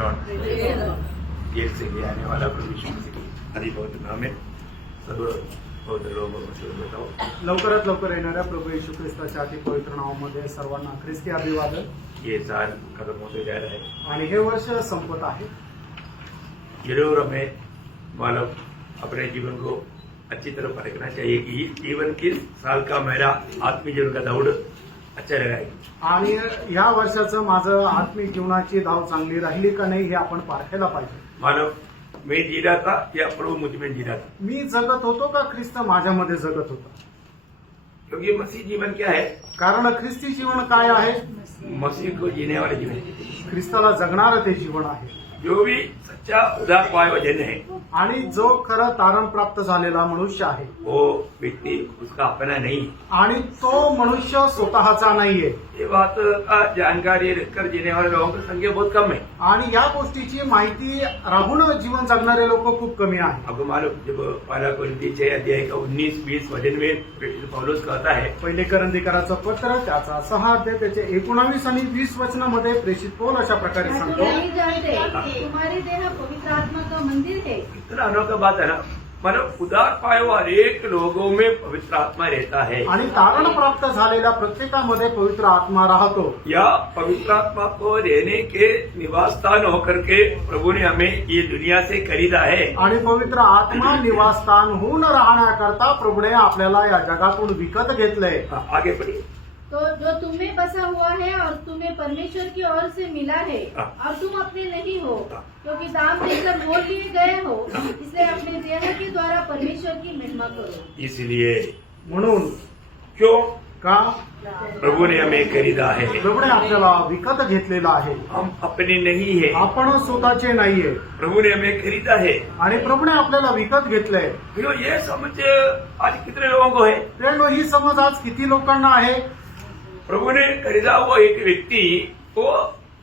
Lord. देर से भी आने वाला प्रभु यीशु मसीह की आदि पवित्र नाम में सर्व पवित्र लोगों को शुभ बताओ। लवकरात लवकर येणाऱ्या प्रभू येशू ख्रिस्ताच्या अति पवित्र नावामध्ये सर्वांना ख्रिस्ती अभिवादन। ये साल खत्म होते जा रहा है आणि हे वर्ष संपत आहे। जरूर हमें मालूम अपने जीवन को अच्छी तरह परखना चाहिए कि जीवन किस साल का मेरा आत्मीय जीवन का दौड़ अच्छा रहेगा आणि या वर्षाचं माझं आत्मिक जीवनाची धाव चांगली राहिली का नाही हे आपण पारखायला पाहिजे। मानव मैं जी रहा था या प्रभु मुझ में जी रहा था, मी जगत होतो का ख्रिस्त माझ्यामध्ये जगत होता? क्योंकि मसीह जीवन क्या है? कारण ख्रिस्ती जीवन काय आहे? मसीह को जीने वाले जीवन, ख्रिस्ताला जगणारं ते जीवन आहे। जो भी सच्चा उदार पाए हुआ जन है आणि जो खरं तारण प्राप्त झालेला मनुष्य आहे वो व्यक्ति उसका अपना नहीं है। आणि तो मनुष्य स्वतःचा नाहीये। ये बात का जानकारी रखकर जीने वाले लोगों की संख्या बहुत कम है। आणि या गोष्टीची माहिती राहून जीवन जगणारे लोक खूप कमी आहेत। आपको मालूम जब पहला कोरिन्थी 6 अध्याय का 19-20 वचन में पौलुस कहता है, पहिले करंदीकराचं पत्र त्याचा 6 अध्याय त्याचे 19 आणि 20 वचनामध्ये प्रेषित पौल अशा प्रकारे सांगतो, नहीं जानते तुम्हारी देह पवित्र आत्मा का मंदिर है। इतना अनोखा बात है ना, मतलब उदार पाए हुए हरेक लोगों में पवित्र आत्मा रहता है। आणि तारण प्राप्त झालेल्या प्रत्येकामध्ये पवित्र आत्मा राहतो। या पवित्र आत्मा को रहने के निवास स्थान होकर के प्रभु ने हमें ये दुनिया से खरीदा है। आणि पवित्र आत्मा निवासस्थान होऊन राहण्याकरता प्रभूने आपल्याला या जगातून विकत घेतलंय। आगे बढ़िए। तो जो तुम्हें बसा हुआ है और तुम्हें परमेश्वर की ओर से मिला है, अब तुम अपने नहीं हो क्योंकि दाम देकर मोल लिए गए हो, इसलिए अपने देह के द्वारा परमेश्वर की महिमा करो। इसलिए म्हणून क्यों? का प्रभु ने हमें खरीदा है। प्रभूने आपल्याला विकत घेतलेला आहे। हम अपने नहीं है, आपण स्वतःचे नाहीये प्रभु ने हमें खरीदा है। आणि प्रभूने आपल्याला विकत घेतलंय। तो ये समझ आज कितने लोगों को है? तेणु ही समज आज किती लोकांना आहे? प्रभु ने खरीदा हुआ एक व्यक्ति को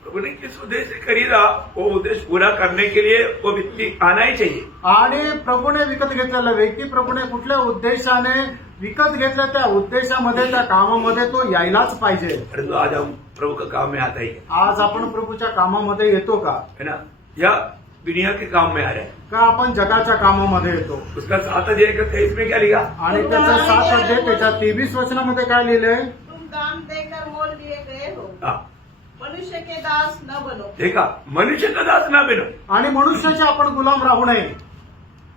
प्रभु ने किस उद्देश्य से खरीदा, वो उद्देश्य पूरा करने के लिए वो व्यक्ति आना ही चाहिए। आणि प्रभूने विकत घेतलेला व्यक्ती प्रभूने कुठल्या उद्देशाने विकत घेतल्या त्या उद्देशामध्ये त्या कामामध्ये तो यायलाच पाहिजे। परंतु आज हम प्रभु का काम में आता ही है आज आपण प्रभूच्या कामामध्ये येतो का? है ना, या दुनिया के काम में आ रहे हैं। का आपण जगाच्या कामामध्ये येतो? उसका 7 अध्याय का 23 में क्या लिखा? आणि त्याचा 7 अध्याय त्याच्या 23 वचनामध्ये काय लिहिलंय? दाम देकर मोल लिए गए हो, हाँ, मनुष्य के दास न बनो। देखा, मनुष्य का दास ना बनो, आणि मनुष्याचे आपण गुलाम राहू नये।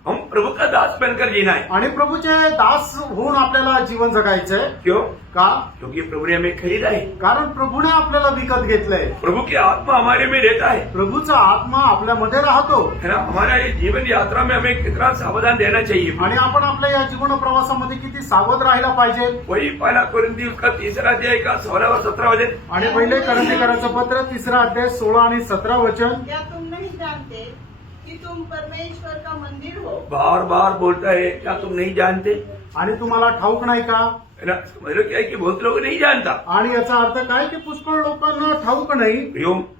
हम प्रभु का दास बनकर जीना है। आणि प्रभूचे दास होऊन आपल्याला जीवन जगायचंय। क्यों? का? क्योंकि प्रभु ने हमें खरीदा है। कारण प्रभूने आपल्याला विकत घेतलंय। प्रभु की आत्मा हमारे में रहता है, प्रभूचा आत्मा आपल्यामध्ये राहतो। है ना। हमारा ये जीवन यात्रा में हमें कितना सावधान देना चाहिए। आणि आपण आपल्या या जीवन प्रवासामध्ये किती सावध राहायला पाहिजे। वही पहला कोरिन्थी उसका 3 अध्याय का 16 और 17 वचन। आणि पहिले करंदीकराचं पत्र 3 अध्याय 16 आणि 17 वचन। क्या तुम नहीं जानते कि तुम परमेश्वर का मंदिर हो? बार बार बोलता है, क्या तुम नहीं जानते? आणि तुम्हाला ठाऊक नाही का? है ना, मतलब क्या है कि बहुत लोग नहीं जानता। आणि याचा अर्थ काय की पुष्कळ लोकांना ठाऊक नाही।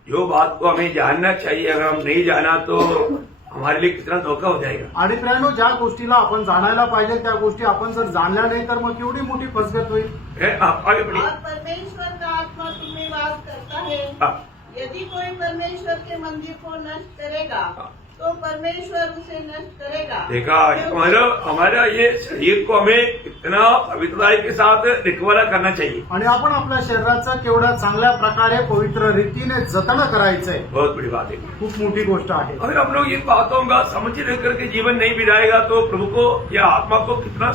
जो बात को हमें जानना चाहिए, अगर हम नहीं जाना तो हमारे लिए कितना धोखा हो जाएगा। आणि प्रियानो, ज्या गोष्टीला आपण जाणायला पाहिजे त्या गोष्टी आपण जर जाणल्या नाही तर मग केवढी मोठी फसगत होईल। है, आप आगे बढ़िए। और परमेश्वर का आत्मा तुम्हें वास करता है। हाँ, यदि कोई परमेश्वर के मंदिर को नष्ट करेगा तो परमेश्वर उसे नष्ट करेगा। देखा, मतलब हमारा ये शरीर को हमें इतना पवित्रता के साथ रखवाला करना चाहिए। आणि आपण आपल्या शरीराचं केवढ्या चांगल्या प्रकारे पवित्र रीतीने जतन करायचंय। बहुत बड़ी बात है। खूप मोठी गोष्ट आहे। अगर हम लोग इन बातों का समझ लेकर के जीवन नहीं बिताएगा तो प्रभु को या आत्मा को कितना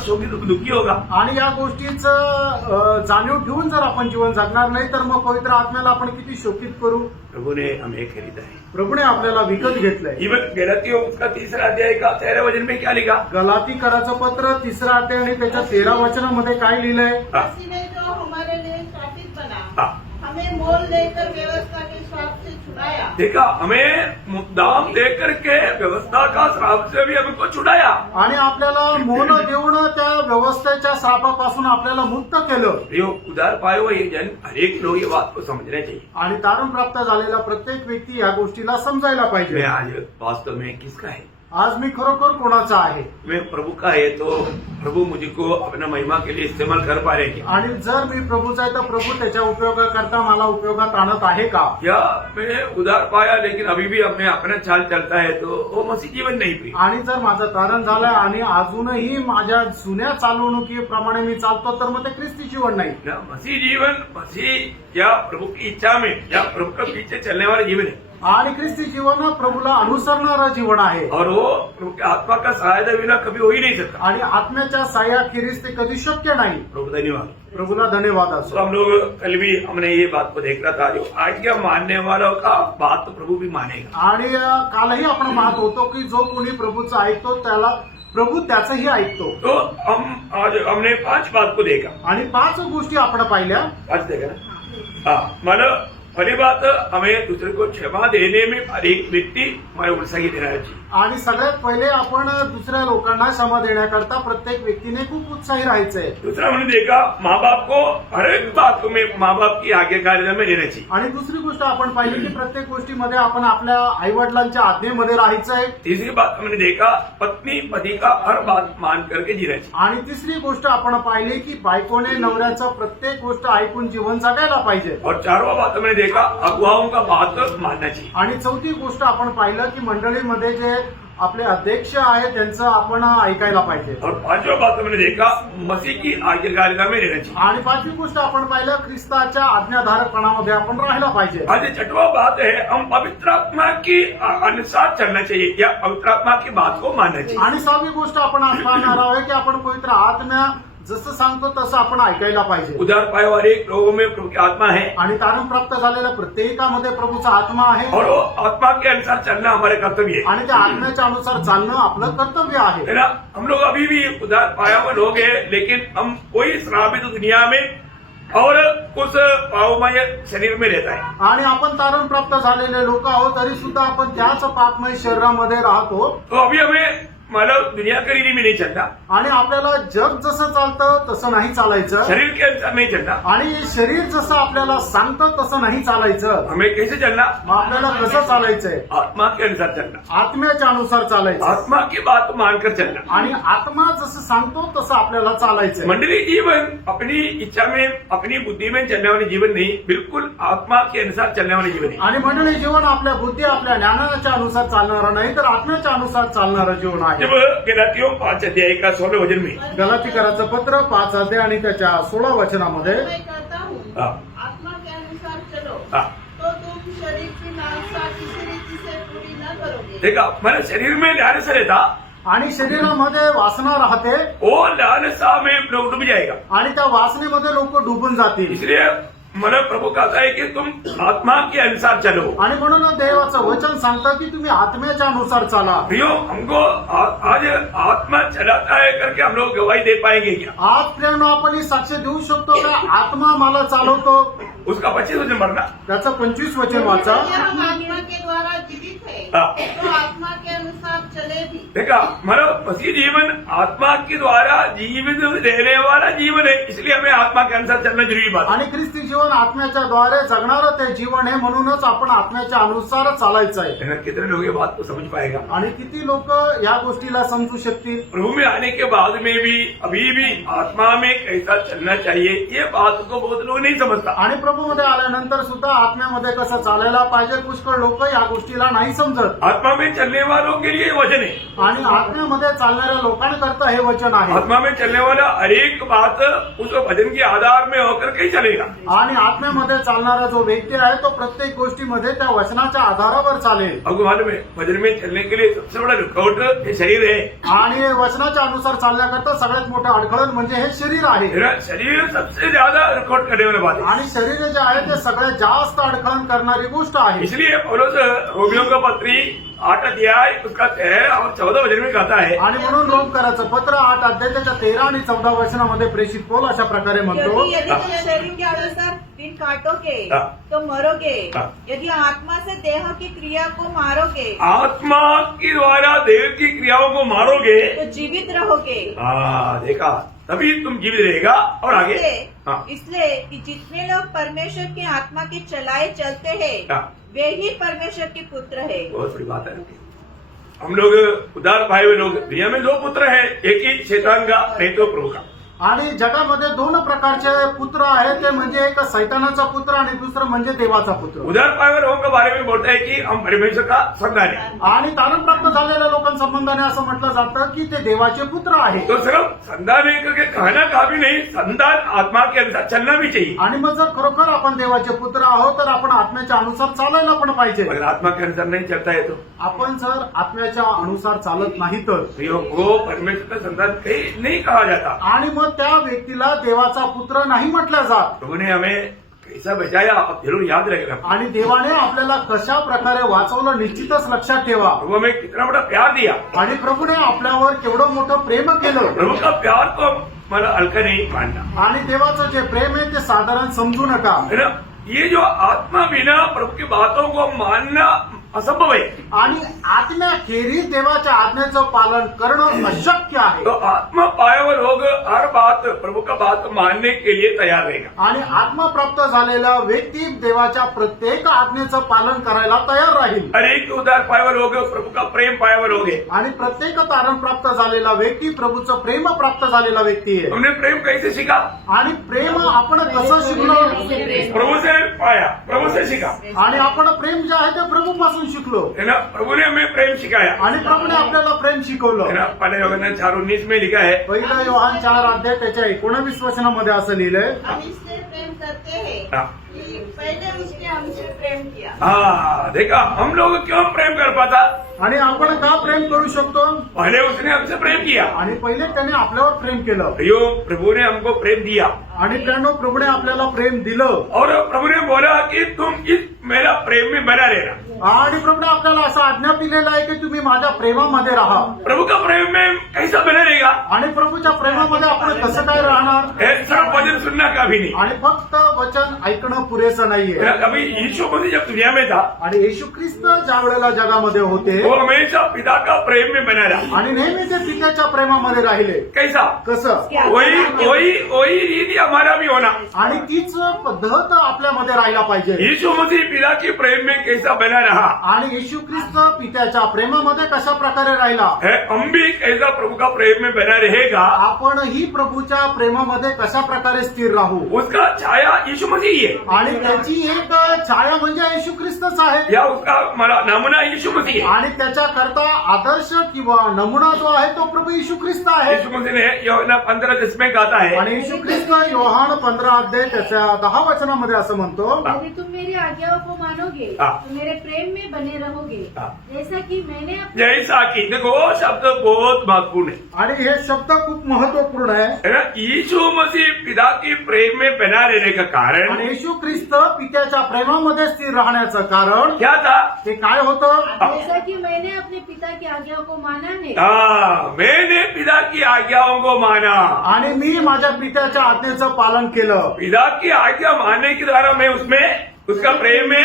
दुखी होगा। आणि या गोष्टीचं जाणीव ठेवून जर आपण जीवन जगणार नाही तर मग पवित्र आत्म्याला आपण किती शोकित करू। प्रभु ने हमें खरीदा है। प्रभूने आपल्याला विकत घेतलंय। इवन गलातियों उसका 3 अध्याय का 13 वचन में क्या लिखा? गलातीकराचं पत्र 3 अध्याय आणि त्याच्या 13 वचनामध्ये काय लिहिलंय? मसीह ने जो हमारे लिए स्थापित बना, हाँ, हमें मोल लेकर व्यवस्था के श्राप से छुड़ाया। देखा, हमें दाम दे करके व्यवस्था का श्राप से भी हमको छुड़ाया। आणि आपल्याला मोल देऊन त्या व्यवस्थेच्या श्रापापासून आपल्याला मुक्त केलं। यो उदार पाए हुए ये जन हरेक लोग ये बात को समझना चाहिए। आणि तारण प्राप्त झालेला प्रत्येक व्यक्ती या गोष्टीला समजायला पाहिजे। मैं आज वास्तव में किसका है? आज मी खरोखर कोणाचा आहे? मैं प्रभु का है तो प्रभु मुझको अपना महिमा के लिए इस्तेमाल कर पा रहे क्या? आणि जर मी प्रभूचा आहे तर प्रभू त्याच्या उपयोगाकरता मला उपयोगात आणत आहे का? या मैंने उधार पाया लेकिन अभी भी मैं अपना चाल चलता है तो वो मसीह जीवन नहीं पी। आणि जर माझं तारण झालंय आणि अजूनही माझ्या जुन्या चालवणुकीप्रमाणे मी चालतो तर मग ते ख्रिस्ती जीवन नाही। ना मसीह जीवन मसीह या प्रभु की इच्छा में या प्रभु के पीछे चलने वाला जीवन है आणि ख्रिस्ती जीवन प्रभूला अनुसरणारं जीवन आहे और वो प्रभु की आत्मा का सहायता बिना कभी हो ही नहीं सकता। आणि आत्म्याच्या साह्याखेरीज ते कधी शक्य नाही। प्रभु धन्यवाद। प्रभूला धन्यवाद तो असो। हम लोग कल भी हमने ये बात को देखा था, जो आज्ञा मानने वालों का बात तो प्रभु भी मानेगा। आणि कालही आपण पाहत होतो की जो कोणी प्रभूचं ऐकतो त्याला प्रभू त्याचंही ऐकतो। तो हम आज हमने 5 बात को देखा आणि 5 गोष्टी आपण पाहिल्या। आज देखा ना। हाँ मतलब पहली बात हमें दूसरे को क्षमा देने में हर एक व्यक्ति हमारे उत्साही देना चाहिए। आणि सगळ्यात पहिले आपण दुसऱ्या लोकांना क्षमा देण्याकरता प्रत्येक व्यक्तीने खूप उत्साही राहायचंय। दूसरा हमने देखा माँ बाप को हर एक बात में माँ बाप की आज्ञाकारिता में रहना चाहिए। आणि दुसरी गोष्ट आपण पाहिली की प्रत्येक गोष्टीमध्ये आपण आपल्या आई वडिलांच्या आज्ञेमध्ये राहायचंय। तीसरी बात हमने देखा पत्नी पति का हर बात मान करके जीना चाहिए। आणि तिसरी गोष्ट आपण पाहिली की बायकोने नवऱ्याचं प्रत्येक गोष्ट ऐकून जीवन जगायला पाहिजे। और चारवा बात हमने देखा अगुवाओं का बात मानना चाहिए। आणि चौथी गोष्ट आपण पाहिलं की मंडळीमध्ये जे आपले अध्यक्ष आहे त्यांचं आपण ऐकायला पाहिजे। और पांचवा बात हमने देखा मसीह की आज्ञाकारिता में रहना चाहिए। आणि पाचवी गोष्ट आपण पाहिलं ख्रिस्ताच्या आज्ञाधारकपणामध्ये आपण राहायला पाहिजे। आज छठवा बात है हम पवित्र आत्मा की अनुसार चलना चाहिए या पवित्र आत्मा की बात को मानना चाहिए। आणि 6वी गोष्ट आपण आज पाहणार आहोत की आपण पवित्र आत्म्या जसं सांगतो तसं आपण ऐकायला पाहिजे। उधार पाए वाले लोगों में प्रभु की आत्मा है आणि तारण प्राप्त झालेल्या प्रत्येकामध्ये प्रभूचा आत्मा आहे और वो आत्मा के अनुसार चलना हमारे कर्तव्य है। आणि त्या आत्म्याच्या अनुसार चालणं आपलं कर्तव्य आहे। है ना। हम लोग अभी भी उधार पाया हुए लोग हैं लेकिन हम कोई श्रापित दुनिया में और कुछ पावमय शरीर में रहता है। आणि आपण तारण प्राप्त झालेले लोक आहोत तरी सुद्धा आपण त्याच पापमय शरीरामध्ये राहतो। तो अभी हमें मतलब दुनिया के रीति में नहीं चलना, आणि आपल्याला जग जसं चालतं तसं नाही चालायचं शरीर के अनुसार नहीं चलना। आणि शरीर जसं आपल्याला सांगतं तसं नाही चालायचं। हमें कैसे चलना? मग आपल्याला कसं चालायचंय? आत्मा के अनुसार चलना, आत्म्याच्या अनुसार चालायचं आत्मा की बात मानकर चलना। आणि आत्मा जसं सांगतो तसं आपल्याला चालायचंय। मंडली जीवन अपनी इच्छा में अपनी बुद्धि में चलने वाले जीवन नहीं, बिल्कुल आत्मा के अनुसार चलने वाले जीवन है। आणि मंडळी जीवन आपल्या बुद्धी आपल्या ज्ञानाच्या अनुसार चालणारं नाही तर आत्म्याच्या अनुसार चालणारं जीवन आहे। जब गलातियों 5 अध्याय का 16 वचन में गलातीकराचं पत्र 5 अध्याय आणि त्याच्या 16 वचनामध्ये मैं कहता हूँ हाँ। आत्मा के अनुसार चलो हाँ। तो तुम शरीर की लालसा किसी रीति से पूरी न करोगे। देखा मेरे शरीर में लालसा रहता, आणि शरीरामध्ये वासना राहते वो लालसा में लोग डूब जाएगा। आणि त्या वासनेमध्ये लोक डुबून जातील। इसलिए मन प्रभु कहता है कि तुम आत्मा के अनुसार चलो। आणि म्हणून देवाचं वचन सांगतं की तुम्ही आत्म्याच्या अनुसार चाला। प्रियो हमको आज आत्मा चलाता है करके हम लोग गवाही दे पाएंगे क्या? आज प्रियांनो आपण ही साक्ष देऊ शकतो का आत्मा मला चालवतो? उसका 25 वचन पढ़ना। त्याचं 25 वचन वाचा। यदि हम आत्मा के द्वारा जीवित है हाँ। तो आत्मा के अनुसार चले भी। देखा मतलब मसीह जीवन आत्मा के द्वारा जीवित रहने वाला जीवन है, इसलिए हमें आत्मा के अनुसार चलना जरूरी बात है। आणि ख्रिस्ती जीवन आत्म्याच्या द्वारे जगणारं ते जीवन आहे म्हणूनच आपण आत्म्याच्या अनुसार चालायचं आहे। है ना। कितने लोग ये बात को समझ पाएगा? आणि किती लोक या गोष्टीला समजू शकतील? प्रभु में आने के बाद में भी अभी भी आत्मा में कैसा चलना चाहिए ये बात को बहुत लोग नहीं समझता। आणि प्रभूमध्ये आल्यानंतर सुद्धा आत्म्यामध्ये कसं चालायला पाहिजे पुष्कळ लोक या गोष्टीला नाही समजत। आत्मा में चलने वालों के लिए वचन है, आणि आत्म्यामध्ये चालणाऱ्या लोकांकरता हे वचन आहे। आत्मा में चलने वाला हर एक बात उस वचन के आधार में होकर के चलेगा। आणि आत्म्यामध्ये चालणारा जो व्यक्ती आहे तो प्रत्येक गोष्टीमध्ये त्या वचनाच्या आधारावर चालेल। आपको मालूम है वचन में चलने के लिए सबसे बड़ा रुकावट ये शरीर है। आणि वचनाच्या अनुसार चालण्याकरता सगळ्यात मोठं अडखळण म्हणजे हे शरीर आहे। मेरा शरीर सबसे ज्यादा रुकावट करने वाली बात है। आणि शरीर जे आहे ते सगळ्यात जास्त अडखळण करणारी गोष्ट आहे। इसलिए पौलुस रोमियों का पत्री 8 अध्याय उसका 13 और 14 वचन में कहता है, आणि म्हणून रोमकराचं पत्र 8 अध्याय त्याच्या 13 आणि 14 वचनामध्ये प्रेषित पौल अशा प्रकारे म्हणतो, क्योंकि यदि तुम शरीर के अनुसार दिन काटोगे हाँ। तो मरोगे। हाँ। यदि आत्मा से देह की क्रिया को मारोगे आत्मा के द्वारा देव की क्रियाओं को मारोगे तो जीवित रहोगे। हाँ देखा, तभी तुम जीवित रहेगा। और आगे हाँ। इसलिए कि जितने लोग परमेश्वर की आत्मा की चलाए चलते हैं हाँ। वे ही परमेश्वर के पुत्र है। बहुत बड़ी बात है। हम लोग उदार पाए हुए लोग, दुनिया में 2 पुत्र है, एक ही शैतान का, नहीं तो प्रभु का. आणि जगामध्ये 2 प्रकारचे पुत्र आहेत, ते म्हणजे एक सैतानाचा पुत्र आणि दुसरं म्हणजे देवाचा पुत्र. उदार पाए हुए लोगों के बारे में बोलता है कि हम परमेश्वर का संतान है. आणि तारणप्राप्त झालेल्या लोकांसंबंधाने असं म्हटलं जातं की ते देवाचे पुत्र आहेत. तो सिर्फ संतान है करके कहना का भी नहीं, संतान आत्मा के अनुसार चलना भी चाहिए. आणि मग जर खरोखर आपण देवाचे पुत्र आहोत तर आपण आत्म्याच्या अनुसार चालायला पण पाहिजे. अगर आत्मा के अनुसार नहीं चलता है तो आपण जर आत्म्याच्या अनुसार चालत नाही तर वो परमेश्वर का संतान कहीं नहीं कहा जाता. आणि मग त्या व्यक्तीला देवाचा पुत्र नाही म्हटलं जात. प्रभु ने हमें कैसा बचाया आप जरूर याद रखेगा. आणि देवाने आपल्याला कशा प्रकारे वाचवलं निश्चितच लक्षात ठेवा. प्रभु हमें कितना बड़ा प्यार दिया. आणि प्रभूने आपल्यावर केवढं मोठं प्रेम केलं. प्रभु का प्यार को मला हल्का नहीं मानना आणि देवाचं जे प्रेम आहे ते साधारण समजू नका. है ना. ये जो आत्मा बिना प्रभु की बातों को मानना असंभव है. आणि आत्म्याखेरीज देवाच्या आज्ञेचं पालन करणं अशक्य आहे. तो आत्मा पाए हुए लोग हर बात प्रभु का बात मानने के लिए तैयार रहेगा. आणि आत्मप्राप्त झालेला व्यक्ती देवाच्या प्रत्येक आज्ञेचं पालन करायला तयार राहील. हर एक उदार पाए हुए लोग प्रभु का प्रेम पाए हुए लोग है. आणि प्रत्येक तारण प्राप्त झालेला व्यक्ती प्रभूचं प्रेम प्राप्त झालेला व्यक्ती आहे. हमने प्रेम कैसे सीखा. आणि प्रेम आपण कसं शिकलो. प्रभु से पाया, प्रभु से सीखा. आणि आपण प्रेम जे आहे ते प्रभूपासून शिकलो. है ना. प्रभु ने हमें प्रेम सिखाया. आणि प्रभूने आपल्याला प्रेम है शिकवलं. ना. पहले योहान 4:19 में लिखा है. पहिला योहान 4 त्याच्या 19 वचनामध्ये असं लिहिलंय. हम इससे प्रेम करते हैं हाँ. कि पहले उसने हमसे प्रेम किया. हाँ, देखा हम लोग क्यों प्रेम कर पाता. आणि आपण का प्रेम करू शकतो. पहले उसने हमसे प्रेम किया. आणि पहिले त्याने आपल्यावर प्रेम केलं. यो प्रभु ने हमको प्रेम दिया. आणि त्यानं प्रभूने आपल्याला प्रेम दिलं. और प्रभु ने बोला कि तुम इस मेरा प्रेम में बना रहना. आणि प्रभूने आपल्याला असं आज्ञा दिलेला आहे की तुम्ही माझ्या प्रेमामध्ये राहा. प्रभु का प्रेम में कैसा बना रहेगा. आणि प्रभूच्या प्रेमामध्ये आपण कसं काय राहणार. है सिर्फ वचन सुनना का भी नहीं. आणि फक्त वचन ऐकणं पुरेसं नाहीये. अभी यीशु मसीह जब दुनिया में था आणि येशू ख्रिस्त ज्या वेळेला जगामध्ये होते वो हमेशा पिता का प्रेम में बना रहा. आणि नेहमी ते पित्याच्या प्रेमामध्ये राहिले. कैसा. कसं. वही रीति हमारा भी होना. आणि तीच पद्धत आपल्यामध्ये राहायला पाहिजे. यीशु मसीह पिता के प्रेम में कैसा बना रहा आणि येशू ख्रिस्त पित्याच्या प्रेमामध्ये कशा प्रकारे राहिला. है, हम भी कैसा प्रभु का प्रेम में बना रहेगा. आपणही प्रभूच्या प्रेमामध्ये कशा प्रकारे स्थिर राहू. उसका छाया यीशु मसीह है. आणि त्याची एक छाया म्हणजे येशू ख्रिस्तच आहे. या उसका नमूना यीशु मसीह है. आणि त्याच्याकरता आदर्श किंवा नमुना जो आहे तो प्रभू येशू ख्रिस्त आहे. यीशु मसीह ने यूहन्ना 15:10 में कहता है. आणि येशू ख्रिस्त योहान 15 त्याच्या 10 वचनामध्ये असं म्हणतो. यदि तुम मेरी आज्ञाओं को मानोगे हाँ. तो मेरे प्रेम में बने रहोगे हाँ. जैसा कि मैंने अपने जैसा कि देखो वो शब्द बहुत महत्वपूर्ण है. आणि हे शब्द खूप महत्वपूर्ण आहे. है ना. यीशु मसीह पिता के प्रेम में बना रहने का कारण आणि येशू ख्रिस्त पित्याच्या प्रेमामध्ये स्थिर राहण्याचं कारण क्या था. ते काय होतं. जैसा कि मैंने अपने पिता की आज्ञाओं को माना है मैंने पिता की आज्ञाओं को माना. आणि मी माझ्या पित्याच्या आज्ञेचं पालन केलं. पिता की आज्ञा मानने के द्वारा मैं उसमें उसका प्रेम में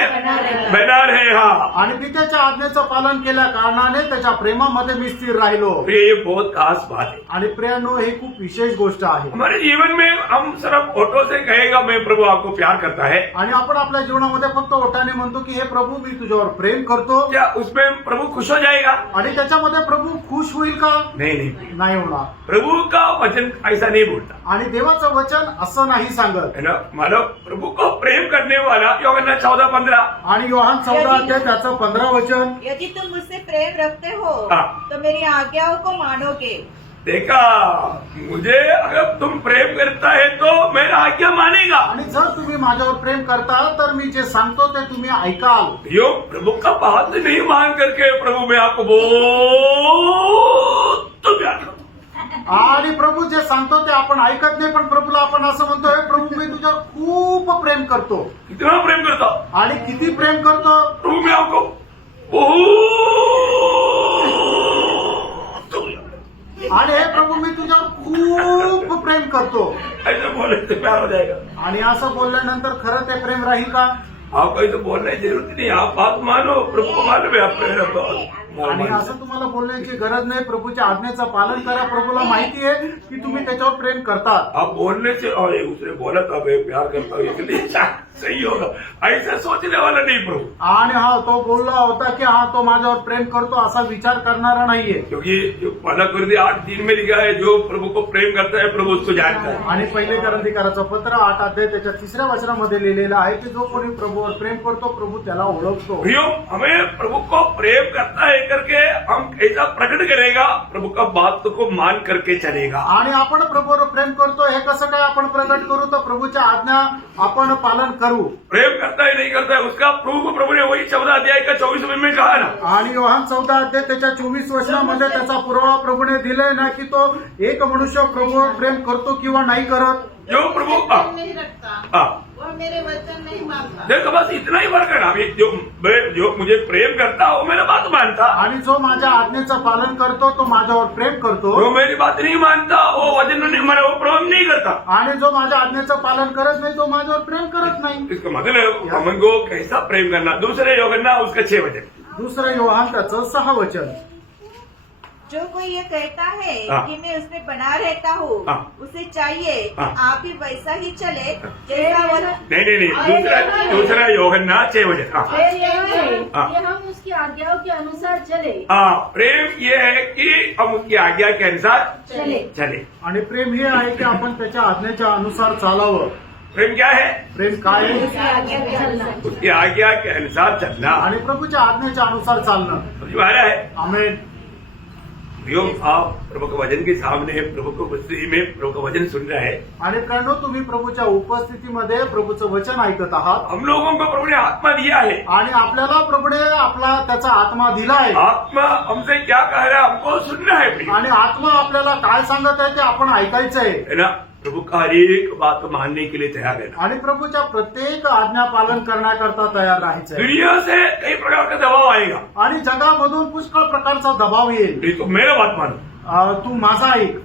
बना रहे. हाँ. आणि पित्याच्या आज्ञेचं पालन केल्या कारणाने त्याच्या प्रेमामध्ये मी स्थिर राहिलो. ये बहुत खास बात है. आणि प्रियांनो ही खूप विशेष गोष्ट आहे. हमारे जीवन में हम सिर्फ ऑटो से कहेगा मैं प्रभु आपको प्यार करता है. आणि आपण आपल्या जीवनामध्ये फक्त ओठाने म्हणतो की हे प्रभू मी तुझ्यावर प्रेम करतो. क्या उसमें प्रभु खुश हो जाएगा. आणि त्याच्यामध्ये प्रभू खुश होईल का. नहीं. नाही होणार. प्रभु का वचन ऐसा नहीं बोलता. आणि देवाचं वचन असं नाही सांगत. है ना. मानव प्रभु को प्रेम करने वाला यूहन्ना 14:15. आणि योहान 14 त्याचं 15 वचन. यदि तुम मुझसे प्रेम रखते हो हाँ. तो मेरी आज्ञाओं को मानोगे. देखा. मुझे अगर तुम प्रेम करता है तो मेरा आज्ञा मानेगा. आणि जर तुम्ही माझ्यावर प्रेम करता तर मी जे सांगतो ते तुम्ही ऐकाल. यो प्रभु का बात नहीं मान करके प्रभु मैं आपको बहुत प्यार करता हूं. आणि प्रभू जे सांगतो ते आपण ऐकत नाही. पण प्रभूला आपण असं म्हणतोय प्रभू मी तुझ्यावर खूप प्रेम करतो. कितना प्रेम करता हूं. आणि किती प्रेम करतो. प्रभु मैं आपको आणि हे प्रभू मी तुझ्यावर खूप प्रेम करतो. ऐसा बोले तो प्यार हो जाएगा. आणि असं बोलल्यानंतर खरं ते प्रेम राहील का. आपको ऐसा बोलने की जरूरत नहीं. आप बात मानो. प्रभु को मालूम है आप प्रेम करते हो. आणि असं तुम्हाला बोलण्याची गरज नाही. प्रभूच्या आज्ञेचं पालन करा. प्रभूला माहिती आहे की तुम्ही त्याच्यावर प्रेम करतात. आप बोलने से और एक दूसरे बोला था मैं प्यार करता हूँ इसलिए सही होगा, ऐसा सोचने वाला नहीं प्रभु. आणि हा तो बोलला होता की हा तो माझ्यावर प्रेम करतो असा विचार करणारा नाहीये. क्योंकि जो पहला कुरिन्थियों 8:3 में लिखा है, जो प्रभु को प्रेम करता है प्रभु उसको जानता है. आणि पहिले करंथीकराचं पत्र 8 अध्याय त्याच्या 3ऱ्या वचनामध्ये लिहिलेलं आहे की जो कोणी प्रभूवर प्रेम करतो प्रभू त्याला ओळखतो. प्रियो, हमें प्रभु को प्रेम करता है करके हम ऐसा प्रकट करेगा, प्रभु का बात को मान करके चलेगा. आणि आपण प्रभूवर प्रेम करतो हे कसं काय आपण प्रकट करू तर प्रभूच्या आज्ञा आपण पालन करू. प्रेम करता है नहीं करता है उसका प्रभु ने वही 14 अध्याय का 24 में कहा ना. आणि योहान 14 अध्याय त्याच्या 24 वचनामध्ये त्याचा पुरावा प्रभूने दिलाय ना की तो एक मनुष्य प्रभूवर प्रेम करतो किंवा नाही करत. जो प्रभु वचन नहीं रखता, हाँ, वह मेरे वचन नहीं मानता. देखो बस इतना ही फर्क है ना. अभी जो मुझे प्रेम करता वो मेरा बात मानता, आणि जो माझ्या आज्ञेचं पालन करतो तो माझ्यावर प्रेम करतो. जो मेरी बात नहीं मानता वो वचन नहीं माने, वो प्रेम नहीं करता. आणि जो माझ्या आज्ञेचं पालन करत नाही तो माझ्यावर प्रेम करत नाही. इसका मतलब हमको कैसा प्रेम करना. दूसरे योगन्ना उसका 6 वचन. दुसरं योहान त्याचं 6 वचन. जो कोई ये कहता है हाँ। कि मैं उसमें बना रहता हूँ, हाँ। उसे चाहिए कि हाँ। आप भी वैसा ही चले जैसा वो नहीं, दूसरा योगन्ना 6 वचन. हाँ, प्रेम यह है हाँ। कि हम उसकी आज्ञाओं के अनुसार चले. हाँ, प्रेम ये है कि हम उसकी आज्ञा के अनुसार चले. आणि प्रेम हे आहे की आपण त्याच्या आज्ञेच्या अनुसार चालावं. प्रेम क्या है? प्रेम काय आहे? उसकी आज्ञा के अनुसार चलना. आणि प्रभूच्या आज्ञेच्या अनुसार चालणं. समझ में आ रहा है? आमेन. प्रियो, आप प्रभु के वचन के सामने, प्रभु के उपस्थिति में प्रभु का वचन सुन रहे हैं. आणि प्रणव तुम्ही प्रभूच्या उपस्थितीमध्ये प्रभूचं वचन ऐकत आहात. हम लोगों को प्रभु ने आत्मा दिया है. आणि आपल्याला प्रभूने आपला त्याचा आत्मा दिला आहे. आत्मा हमसे क्या कह रहा है हमको सुनना है प्रियो. आणि आत्मा आपल्याला काय सांगत आहे ते आपण ऐकायचं आहे. है ना. प्रभु का हर एक बात मानने के लिए तैयार है. आणि प्रभूच्या प्रत्येक आज्ञा पालन करण्याकरता तयार राहायचं आहे. दुनिया से कई प्रकार का दबाव आएगा. आणि जगामधून पुष्कळ प्रकारचा दबाव येईल. नहीं तो मेरा बात मानो. तू माझा ऐक.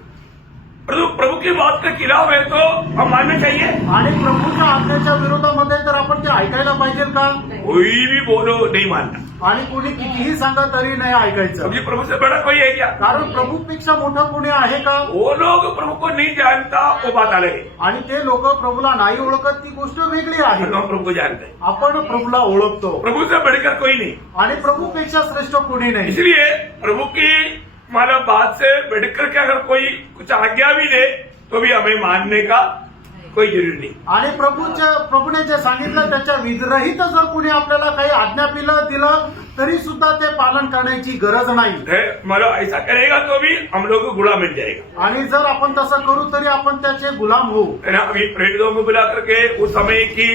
प्रभु की बात के खिलाफ है तो हम मानना चाहिए. आणि प्रभूच्या आज्ञेच्या विरोधामध्ये तर आपण ते ऐकायला पाहिजे का? कोई भी बोलो नहीं मानना. आणि कोणी कितीही सांगा तरी नाही ऐकायचं. क्योंकि प्रभु से बड़ा कोई है क्या? कारण प्रभूपेक्षा मोठं कोणी आहे का? वो लोग प्रभु को नहीं जानता, वो बात अलग है. आणि ते लोक प्रभूला नाही ओळखत ती गोष्ट वेगळी आहे. हम प्रभु को जानते हैं. आपण प्रभूला ओळखतो. प्रभु से बढ़कर कोई नहीं. आणि प्रभूपेक्षा श्रेष्ठ कोणी नाही. इसलिए प्रभु की मतलब बात से बढ़कर के अगर कोई कुछ आज्ञा भी दे तो भी हमें मानने का कोई जरूरी नहीं. आणि प्रभूने जे सांगितलं त्याच्या विरहित जर कोणी आपल्याला काही आज्ञा दिलं तरी सुद्धा ते पालन करण्याची गरज नाही. मतलब ऐसा करेगा तो भी हम लोग को गुलाम मिल जाएगा. आणि जर आपण तसं करू तरी आपण त्याचे गुलाम होऊ. है ना. अभी प्रेरितों में बुला करके उस समय की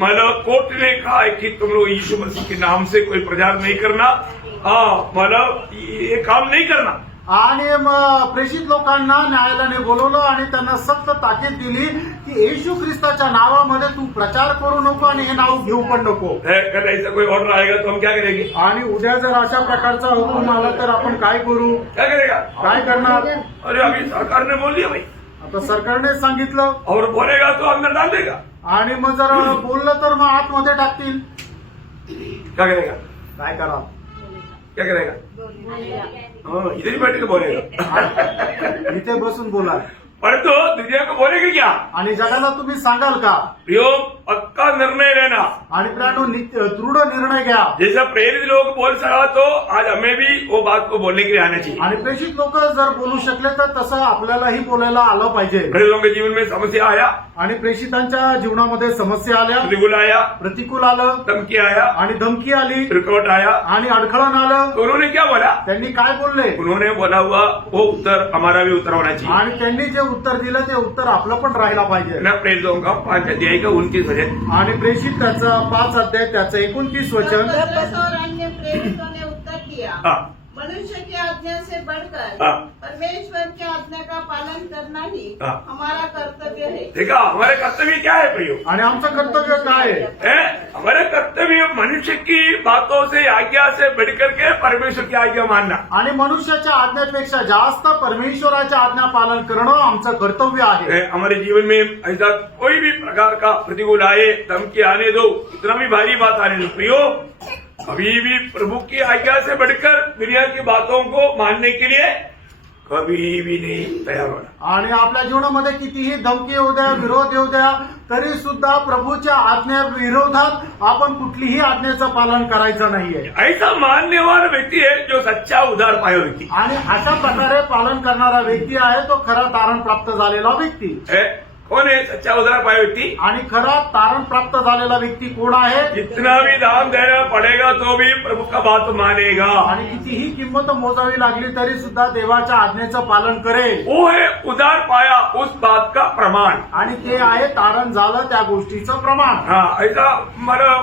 मतलब कोर्ट ने कहा है कि तुम लोग यीशु मसीह के नाम से कोई प्रचार नहीं करना. हाँ, मतलब ये काम नहीं करना. आणि प्रेषित लोकांना न्यायालयाने बोलवलं आणि त्यांना सक्त ताकीद दिली की येशू ख्रिस्ताच्या नावामध्ये तू प्रचार करू नको आणि हे नाव घेऊ पण नको. अगर ऐसा कोई ऑर्डर आएगा तो हम क्या करेंगे? आणि उद्या जर अशा प्रकारचा हुकूम आला तर आपण काय करू? क्या करेगा? काय करणार? अरे अभी सरकार ने बोल दिया भाई. आता सरकारने सांगितलं और बोलेगा तो अंदर डाल देगा. आणि मग जर बोललं तर मग आतमध्ये टाकतील. क्या करेगा? काय करा? क्या करेगा? हाँ, इधर ही बैठ के बोलेगा. इथे बसून बोला. परंतु दुनिया को बोलेगा क्या? आणि जगाला तुम्ही सांगाल का? प्रियो, पक्का निर्णय लेना. आणि प्राणो दृढ निर्णय घ्या. जैसा प्रेरित लोग बोल सका तो आज हमें भी वो बात को बोलने के लिए आना चाहिए. आणि प्रेषित लोक जर बोलू शकले तर तसं आपल्यालाही बोलायला आलं पाहिजे. प्रेरितों के जीवन में समस्या आया, आणि प्रेषितांच्या जीवनामध्ये समस्या आल्या, प्रतिकूल आया, प्रतिकूल आलं, धमकी आया, आणि धमकी आली, रुकावट आया, आणि अडखळण आलं. तो उन्होंने क्या बोला? त्यांनी काय बोलले? उन्होंने बोला हुआ वो उत्तर हमारा भी उत्तर होना चाहिए. आणि त्यांनी जे उत्तर दिलं ते उत्तर आपलं पण राहायला पाहिजे. ना प्रेरितों का 5 अध्याय का 29 वचन. आणि प्रेषित त्याचं 5 अध्याय त्याचं 29 वचन. पतरस और अन्य प्रेरितों ने उत्तर दिया, हाँ, मनुष्य की आज्ञा से बढ़कर हाँ. परमेश्वर की आज्ञा का पालन करना ही हाँ. हमारा कर्तव्य है. देखा हमारे कर्तव्य क्या है प्रियो? आणि आमचं कर्तव्य काय आहे? हमारे कर्तव्य मनुष्य की बातों से, आज्ञा से बढ़कर के परमेश्वर की आज्ञा मानना. आणि मनुष्याच्या आज्ञेपेक्षा जास्त परमेश्वराच्या आज्ञा पालन करणं आमचं कर्तव्य आहे. हमारे जीवन में ऐसा कोई भी प्रकार का प्रतिकूल आए, धमकी आने दो, इतना भी भारी बात आने दो प्रियो, अभी भी प्रभु की आज्ञा से बढ़कर दुनिया की बातों को मानने के लिए कभी भी नहीं तैयार होना। आणि आपल्या जीवनामध्ये कितीही धमकी येऊ द्या, विरोध येऊ द्या, तरी सुद्धा प्रभूच्या आज्ञे विरोधात आपण कुठलीही आज्ञेचं पालन करायचं नाहीये. ऐसा मानने वाला व्यक्ति है जो सच्चा उदार पायो व्यक्ति आणि अशा प्रकारे पालन करणारा व्यक्ती आहे तो खरा तारण प्राप्त झालेला व्यक्ती. है. कौन है सच्चा उदार पायो व्यक्ति? आणि खरा तारण प्राप्त झालेला व्यक्ती कोण आहे? जितना भी दाम देना पड़ेगा तो भी प्रभु का बात मानेगा. आणि कितीही किंमत मोजावी लागली तरी सुद्धा देवाच्या आज्ञेचं पालन करेल. वो है उदार पाया उस बात का प्रमाण. आणि ते आहे तारण झालं त्या गोष्टीचं प्रमाण. हाँ, ऐसा हमारा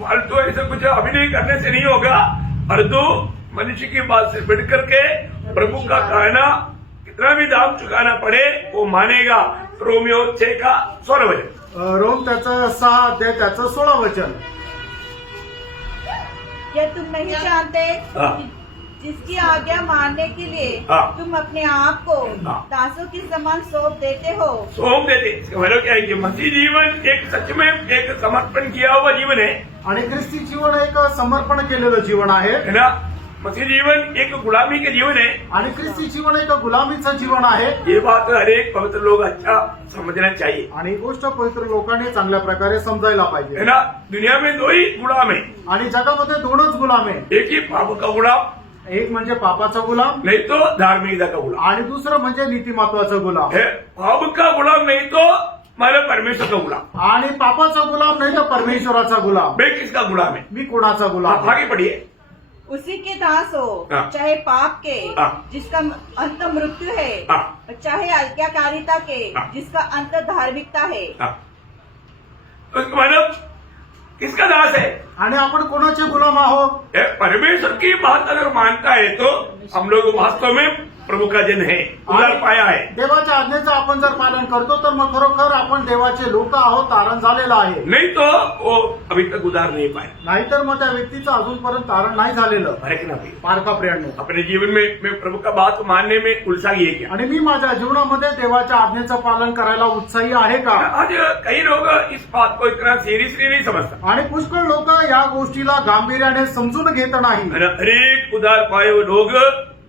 फालतू ऐसा कुछ अभिनय करने से नहीं होगा. फालतू मनुष्य की बात से बढ़ करके प्रभु का कहना कितना भी दाम चुकाना पड़े वो मानेगा. रोमियो 6:16 वचन. रोम त्याचं 6 अध्याय त्याचं 16 वचन. क्या तुम नहीं जानते हाँ. कि जिसकी आज्ञा मानने के लिए हाँ. तुम अपने आप को हाँ. दासों के समान सौंप देते हो? सोम देते. इसका मतलब क्या है कि मसीह जीवन एक सच में एक समर्पण किया हुआ जीवन है आणि ख्रिस्ती जीवन एक समर्पण केलेलं जीवन आहे. है ना. मसीह जीवन एक गुलामी के जीवन है. आणि ख्रिस्ती जीवन एक गुलामीचं जीवन आहे. ये बात हर एक पवित्र लोग अच्छा समझना चाहिए. आणि ही गोष्ट पवित्र लोकांनी चांगल्या प्रकारे समजायला है पाहिजे. ना. दुनिया में दो ही गुलाम है. आणि जगामध्ये 2च गुलाम आहे. एक ही पाप का गुलाम, एक म्हणजे पापाचा गुलाम नहीं तो धार्मिकता का गुलाम आणि दुसरं म्हणजे नीतिमत्वाचा गुलाम. है. पाप का गुलाम नहीं तो हमारे परमेश्वर का गुलाम. आणि पापाचा गुलाम नाही तर परमेश्वराचा गुलाम. मैं किसका गुलाम है? मी कोणाचा गुलाम आप आहे? आगे पढ़िए. उसी के दास हो, हाँ. चाहे पाप के हाँ. जिसका अंत मृत्यू है, हाँ. और चाहे आज्ञाकारिता के हाँ. जिसका अंत धार्मिकता है. हाँ. तो इसका मतलब किसका दास है? आणि आपण कोणाचे गुलाम आहोत? ये परमेश्वर की बात अगर मानता है तो हम लोग वास्तव में प्रभु का जन है, उदार पाया है. देवाच्या आज्ञेचं आपण जर पालन करतो तर मग खरोखर आपण देवाचे लोक आहोत, तारण झालेलं आहे. नहीं तो वो अभी तक उदार नहीं पाए. नाहीतर मग त्या व्यक्तीचं अजूनपर्यंत तारण नाही झालेलं. अरे कि ना भाई, पारखा प्रियांनो, अपने जीवन में मैं प्रभु का बात मानने में उलझा ये क्या? आणि मी माझ्या जीवनामध्ये देवाच्या आज्ञेचं पालन करायला उत्साही आहे का? आज कई लोग इस बात को इतना सीरियसली नहीं समझता. आणि पुष्कळ लोक या गोष्टीला गांभीर्याने समजून घेत नाही. हर एक उदार पाए हुए लोग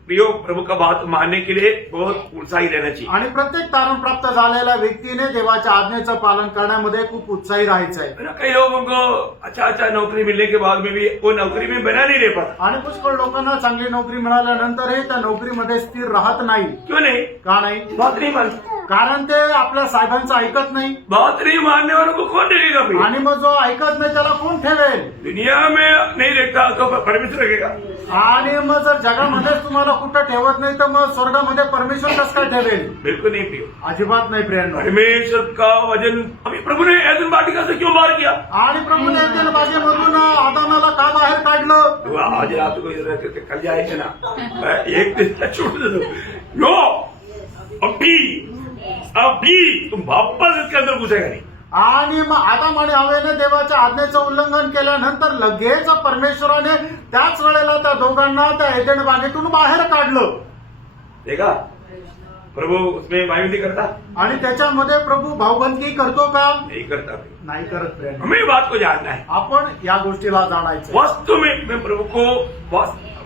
प्रियो प्रभु का बात मानने के लिए बहुत उत्साही रहना चाहिए. आणि प्रत्येक तारण प्राप्त झालेल्या व्यक्तीने देवाच्या आज्ञेचं पालन करण्यामध्ये खूप उत्साही राहायचं आहे. है ना. कई लोगों को अच्छा नौकरी मिलने के बाद में भी वो नौकरी में बना नहीं रह पाता. आणि पुष्कळ लोकांना चांगली नोकरी मिळाल्यानंतरही त्या नोकरीमध्ये स्थिर राहत नाही. क्यों नहीं? का नाही? बात नहीं मानते. कारण ते आपल्या साहेबांचं ऐकत नाही. बात नहीं मानने वालों को कौन देखेगा भाई? आणि मग जो ऐकत नाही त्याला कोण ठेवेल? दुनिया में नहीं देखता तो परमेश्वर रखेगा. आणि मग जर जगामध्येच तुम्हाला कुठं ठेवत नाही तर मग स्वर्गामध्ये परमेश्वर कसं काय ठेवेल? बिल्कुल नहीं प्रियो. अजिबात नाही प्रियांनो. परमेश्वर का वजन अभी प्रभु ने ऐदन वाटिका से क्यों बाहर किया? आणि प्रभूने एदेन बागेमधून आदामाला का बाहेर काढलं? तो आज रात को इधर रहते थे, कल जाएंगे ना. एक दिन छोड़ दो. नो, अभी तुम वापस इसके अंदर घुसेगा नहीं. आणि मग आदाम आणि हवेने देवाच्या आज्ञेचं उल्लंघन केल्यानंतर लगेच परमेश्वराने त्याच वेळेला त्या दोघांना त्या एदेन बागेतून बाहेर काढलं. देखा प्रभु उसमें वायुदी करता आणि त्याच्यामध्ये प्रभू भावबंदगी करतो का? नहीं करता. नाही करत प्रियांनो. हमें बात को जानना है. आपण या गोष्टीला जाणायचं वास्तव में मैं प्रभु को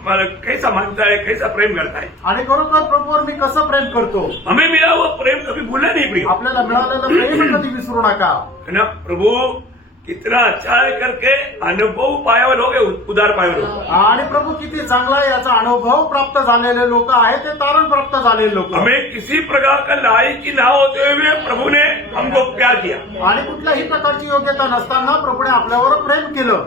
कैसा मानता है, कैसा प्रेम करता है. आणि खरोखर प्रभूवर मी कसं प्रेम करतो. हमें मिला वो प्रेम कभी भूलना नहीं प्रिय. आपल्याला मिळालेलं प्रेम कधी विसरू नका. है ना. प्रभु कितना अच्छा है करके अनुभव पाया हुए लोग हैं, उदार पाए हुए लोग. आणि प्रभू किती चांगला आहे याचा अनुभव प्राप्त झालेले लोक आहेत, ते तारण प्राप्त झालेले लोक. हमें किसी प्रकार का लायकी ना होते हुए प्रभु ने हमको प्यार किया. आणि कुठल्याही प्रकारची योग्यता नसताना प्रभूने आपल्यावर प्रेम केलं.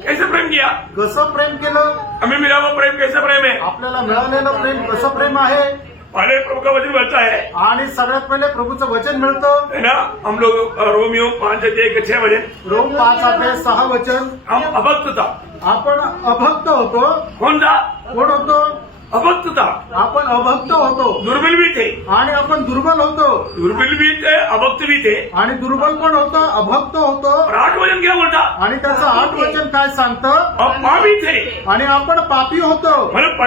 कैसे प्रेम किया? कसं प्रेम केलं? हमें मिला वो प्रेम कैसा प्रेम है? आपल्याला मिळालेलं प्रेम कसं प्रेम आहे? पहले प्रभु का वचन बोलता है. आणि सगळ्यात पहिले प्रभूचं वचन मिळतं. है ना. हम लोग रोमियो 5:6 वचन. रोम 5:6 वचन. हम अभक्त था. आपण अभक्त होतो. कौन था? कोण होतो? अभक्त था. आपण अभक्त होतो. दुर्बल भी थे. आणि आपण दुर्बल होतो. दुर्बल भी थे, अभक्त भी थे. आणि दुर्बल पण होतो, अभक्त होतो. और 8 वचन क्या बोलता? आणि त्याचं 8 वचन काय सांगतं? और पापी थे. आणि आपण पापी होतो. मतलब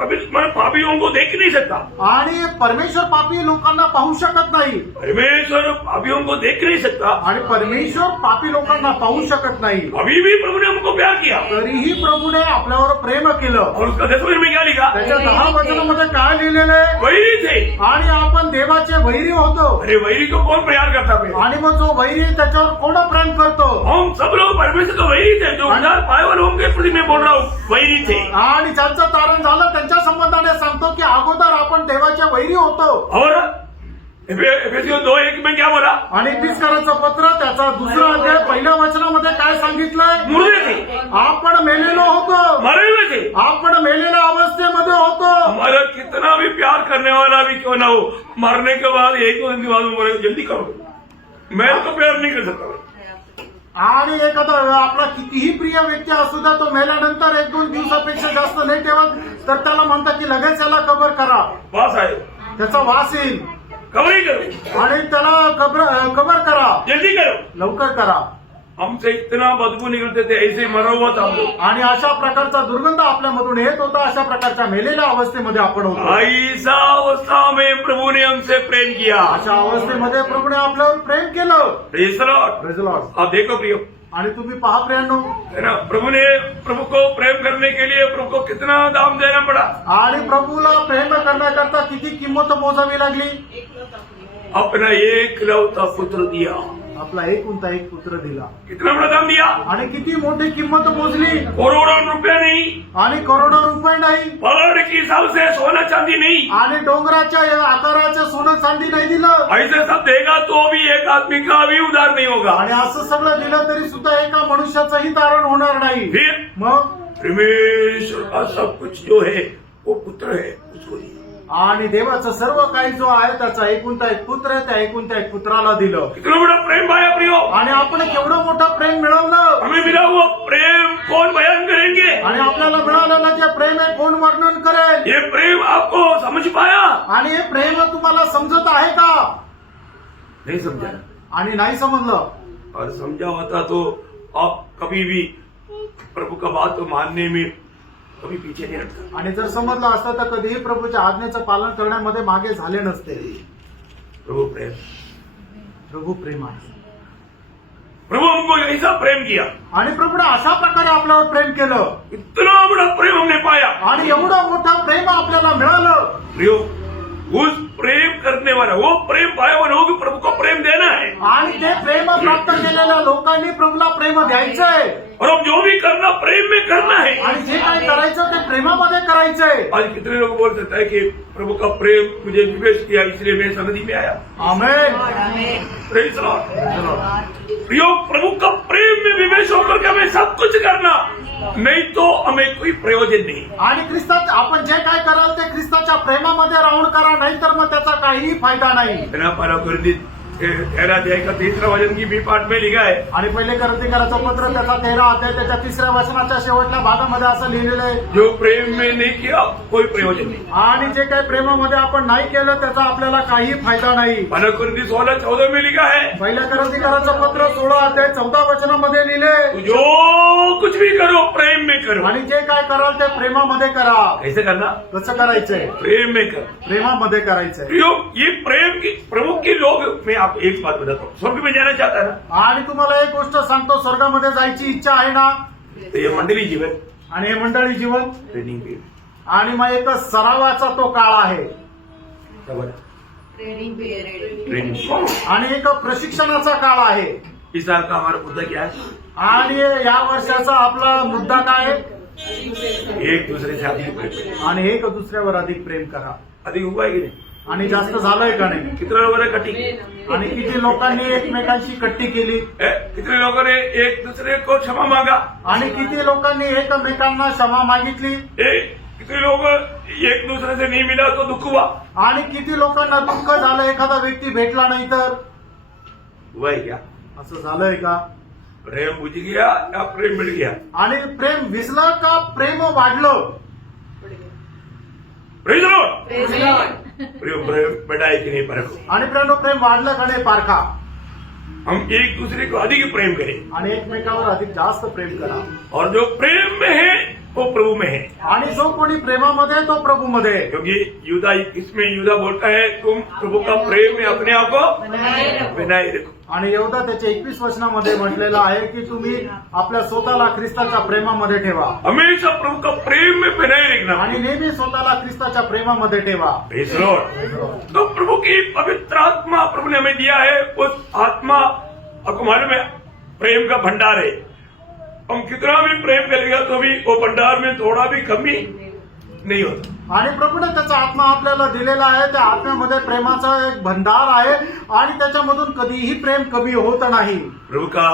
पापियों को देख नहीं सकता। आणि परमेश्वर पापी लोकांना पाहू शकत नाही परमेश्वर पापियों को देख नहीं सकता। आणि परमेश्वर पापी लोकांना पाहू शकत नाही अभी भी प्रभु ने हमको प्यार किया। तरीही प्रभूने आपल्यावर प्रेम केलं और उसका 10 वचन में क्या लिखा? त्याच्या 10 वचनामध्ये काय लिहिलेलं आहे वैरी थे। आणि आपण देवाचे वैरी होतो अरे वैरी को कौन प्यार करता है? आणि मग जो वैरी आहे त्याच्यावर कोण प्रेम करतो हम सब लोग परमेश्वर को वैरी थे। जो उदार पाए होंगे प्रति मैं बोल रहा हूँ वैरी थे। आणि ज्यांचं तारण झालं त्यांच्या संबंधाने सांगतो की अगोदर आपण देवाचे वैरी होतो और एफेसियों 2:1 में क्या बोला? आणि इफिसकरांचं पत्र त्याचा दुसरा अध्याय पहिल्या वचनामध्ये काय सांगितलंय मुर्दे थे, आपण मेलेलो होतो मरे हुए थे। आपण मेलेल्या अवस्थेमध्ये होतो हमारा कितना भी प्यार करने वाला भी क्यों ना हो, मरने के बाद 1-2 दिन के बाद मरे जल्दी करो। मैं तो प्यार नहीं कर सकता। आणि एखादा आपला कितीही प्रिय व्यक्ती असू द्या तो मेल्यानंतर 1-2 दिवसापेक्षा जास्त नाही ठेवत तर त्याला म्हणतात की लगेच याला कबर करा पास आए त्याचा वास येईल कवरी करो, आणि त्याला कबर करा जल्दी करो। लवकर करा हमसे इतना बदबू निकलते थे, ऐसे मरा हुआ था हम लोग। आणि अशा प्रकारचा दुर्गंध आपल्यामधून येत होता अशा प्रकारच्या मेलेल्या अवस्थेमध्ये आपण होतो ऐसा अवस्था में प्रभु ने हमसे प्रेम किया। अशा अवस्थेमध्ये प्रभूने आपल्यावर प्रेम केलं Praise the Lord। Praise the Lord. आप देखो प्रियो, आणि तुम्ही पहा प्रियांनो है ना, प्रभु को प्रेम करने के लिए प्रभु को कितना दाम देना पड़ा। आणि प्रभूला प्रेम करण्याकरता किती किंमत मोजावी लागली अपना एकलौता पुत्र दिया। आपला एकुलता एक पुत्र दिला कितना बड़ा दाम दिया? आणि किती मोठी किंमत मोजली करोड़ों रुपए नहीं, आणि करोडो रुपये नाही पहाड़ के हिसाब से सोना चांदी नहीं, आणि डोंगराच्या आकाराचं सोनं चांदी नाही दिलं ऐसे सब देगा तो भी एक आदमी का भी उधार नहीं होगा। आणि असं सगळं दिलं तरी सुद्धा एका मनुष्याचंही तारण होणार नाही फिर मग परमेश्वर का सब कुछ जो है वो पुत्र है, उसको दिया। आणि देवाचं सर्व काही जो आहे त्याचा एकुलता एक पुत्र आहे त्या एकुलता एक पुत्राला दिलं कितना बड़ा प्रेम पाया प्रियो, आणि आपण केवढं मोठं प्रेम मिळवलं हमें मिला हुआ प्रेम कौन बयान करेंगे? आणि आपल्याला मिळालेलं जे प्रेम आहे कोण वर्णन करेल ये प्रेम आपको समझ पाया? आणि हे प्रेम तुम्हाला समजत आहे का नहीं समझा। आणि नाही समजलं और समझा होता तो आप कभी भी प्रभु का बात तो मानने में कभी पीछे नहीं हटता। आणि जर समजलं असतं तर कधीही प्रभूच्या आज्ञेचं पालन करण्यामध्ये मागे झाले नसते प्रभु प्रेम, प्रभू प्रेम आहे प्रभु हमको ऐसा प्रेम किया, आणि प्रभूने अशा प्रकारे आपल्यावर प्रेम केलं इतना बड़ा प्रेम हमने पाया। आणि एवढं मोठं प्रेम आपल्याला मिळालं प्रियो, उस प्रेम करने वाला, वो प्रेम पाया हुआ लोग प्रभु को प्रेम देना है। आणि ते प्रेम प्राप्त केलेल्या लोकांनी प्रभूला प्रेम द्यायचंय और अब जो भी करना प्रेम में करना है। आणि जे काही करायचं ते प्रेमामध्ये करायचंय आज कितने लोग बोल सकते हैं कि प्रभु का प्रेम मुझे निवेश किया इसलिए मैं सन्निधि में आया। आमेन Praise the Lord। प्रियो, प्रभु का प्रेम में विवेश होकर के हमें सब कुछ करना, नहीं तो हमें कोई प्रयोजन नहीं। आणि ख्रिस्तात आपण जे काय कराल ते ख्रिस्ताच्या प्रेमामध्ये राहून करा नाहीतर मग त्याचा काहीही फायदा नाही पहला कुरिन्थियों 13 अध्याय का 3रा वचन की बी पाठ में लिखा है, आणि पहिले करंथीकराचं पत्र त्याचा 13 अध्याय त्याच्या 3ऱ्या वचनाच्या शेवटच्या भागामध्ये असं लिहिलेलं आहे जो प्रेम में नहीं किया कोई प्रयोजन नहीं। आणि जे काही प्रेमामध्ये आपण नाही केलं त्याचा आपल्याला काही फायदा नाही पहला कुरिन्थियों 16:14 में लिखा है, पहिल्या करंथीकराचं पत्र 16 अध्याय 14 वचनामध्ये लिहिले जो कुछ भी करो प्रेम में करो। आणि जे काय कराल ते प्रेमामध्ये करा कैसे करना? कसं करायचंय प्रेम में कर। प्रेमामध्ये करायचंय प्रियो, ये प्रेम की प्रभु के लोग, मैं आपको एक बात बताता हूँ, स्वर्ग में जाना चाहता है ना, आणि तुम्हाला एक गोष्ट सांगतो स्वर्गामध्ये जायची इच्छा आहे ना तो ये मंडली जीवन आणि हे मंडळी जीवन ट्रेनिंग पीरियड आणि मग एक सरावाचा तो काळ आहे ट्रेनिंग। आणि एक प्रशिक्षणाचा काळ आहे इस साल का हमारा मुद्दा क्या है? आणि या वर्षाचा आपला मुद्दा काय आहे? एक दूसरे से अधिक प्रेम। आणि एक दुसऱ्यावर अधिक प्रेम करा अधिक हुआ है कि नहीं? आणि जास्त झालंय का नाही कितने लोगों ने कटी? आणि किती लोकांनी एकमेकांची कट्टी केली कितने लोगों ने एक दूसरे को क्षमा मांगा? आणि किती लोकांनी एकमेकांना क्षमा मागितली कितने लोग एक दूसरे से नहीं मिला तो दुख हुआ? आणि किती लोकांना दुःख झालं एखादा व्यक्ती भेटला नाही तर हुआ है क्या? असं झालंय का प्रेम बुझ गया या प्रेम मिल गया? आणि प्रेम विसलं का प्रेम वाढलं Praise the Lord। प्रेम बढ़ा है कि नहीं परखो। आणि प्रेम वाढलं का नाही पारखा हम एक दूसरे को अधिक प्रेम करें, आणि एकमेकावर अधिक जास्त प्रेम करा और जो प्रेम में है वो प्रभु में है। आणि जो कोणी प्रेमामध्ये आहे, तो प्रभूमध्ये आहे. क्योंकि यूदा इसमें यूदा बोलता है तुम प्रभु का प्रेम में अपने आप को बनाए रखो। आणि यहूदा त्याच्या 21 वचनामध्ये म्हटलेलं आहे की तुम्ही आपल्या स्वतःला ख्रिस्ताच्या प्रेमामध्ये ठेवा हमेशा प्रभु का प्रेम में बनाए रखना। आणि नेहमी स्वतःला ख्रिस्ताच्या प्रेमामध्ये ठेवा. Praise the Lord। तो प्रभु की पवित्र आत्मा प्रभु ने हमें दिया है। उस आत्मा आपको मालूम है प्रेम का भंडार है। हम कितना भी प्रेम करेगा तो भी वो भंडार में थोड़ा भी कमी नहीं होता। आणि प्रभूने त्याचा आत्मा आपल्याला दिलेला आहे. त्या आत्म्यामध्ये प्रेमाचा एक भंडार आहे आणि त्याच्यामधून कधीही प्रेम कमी होत नाही. प्रभु का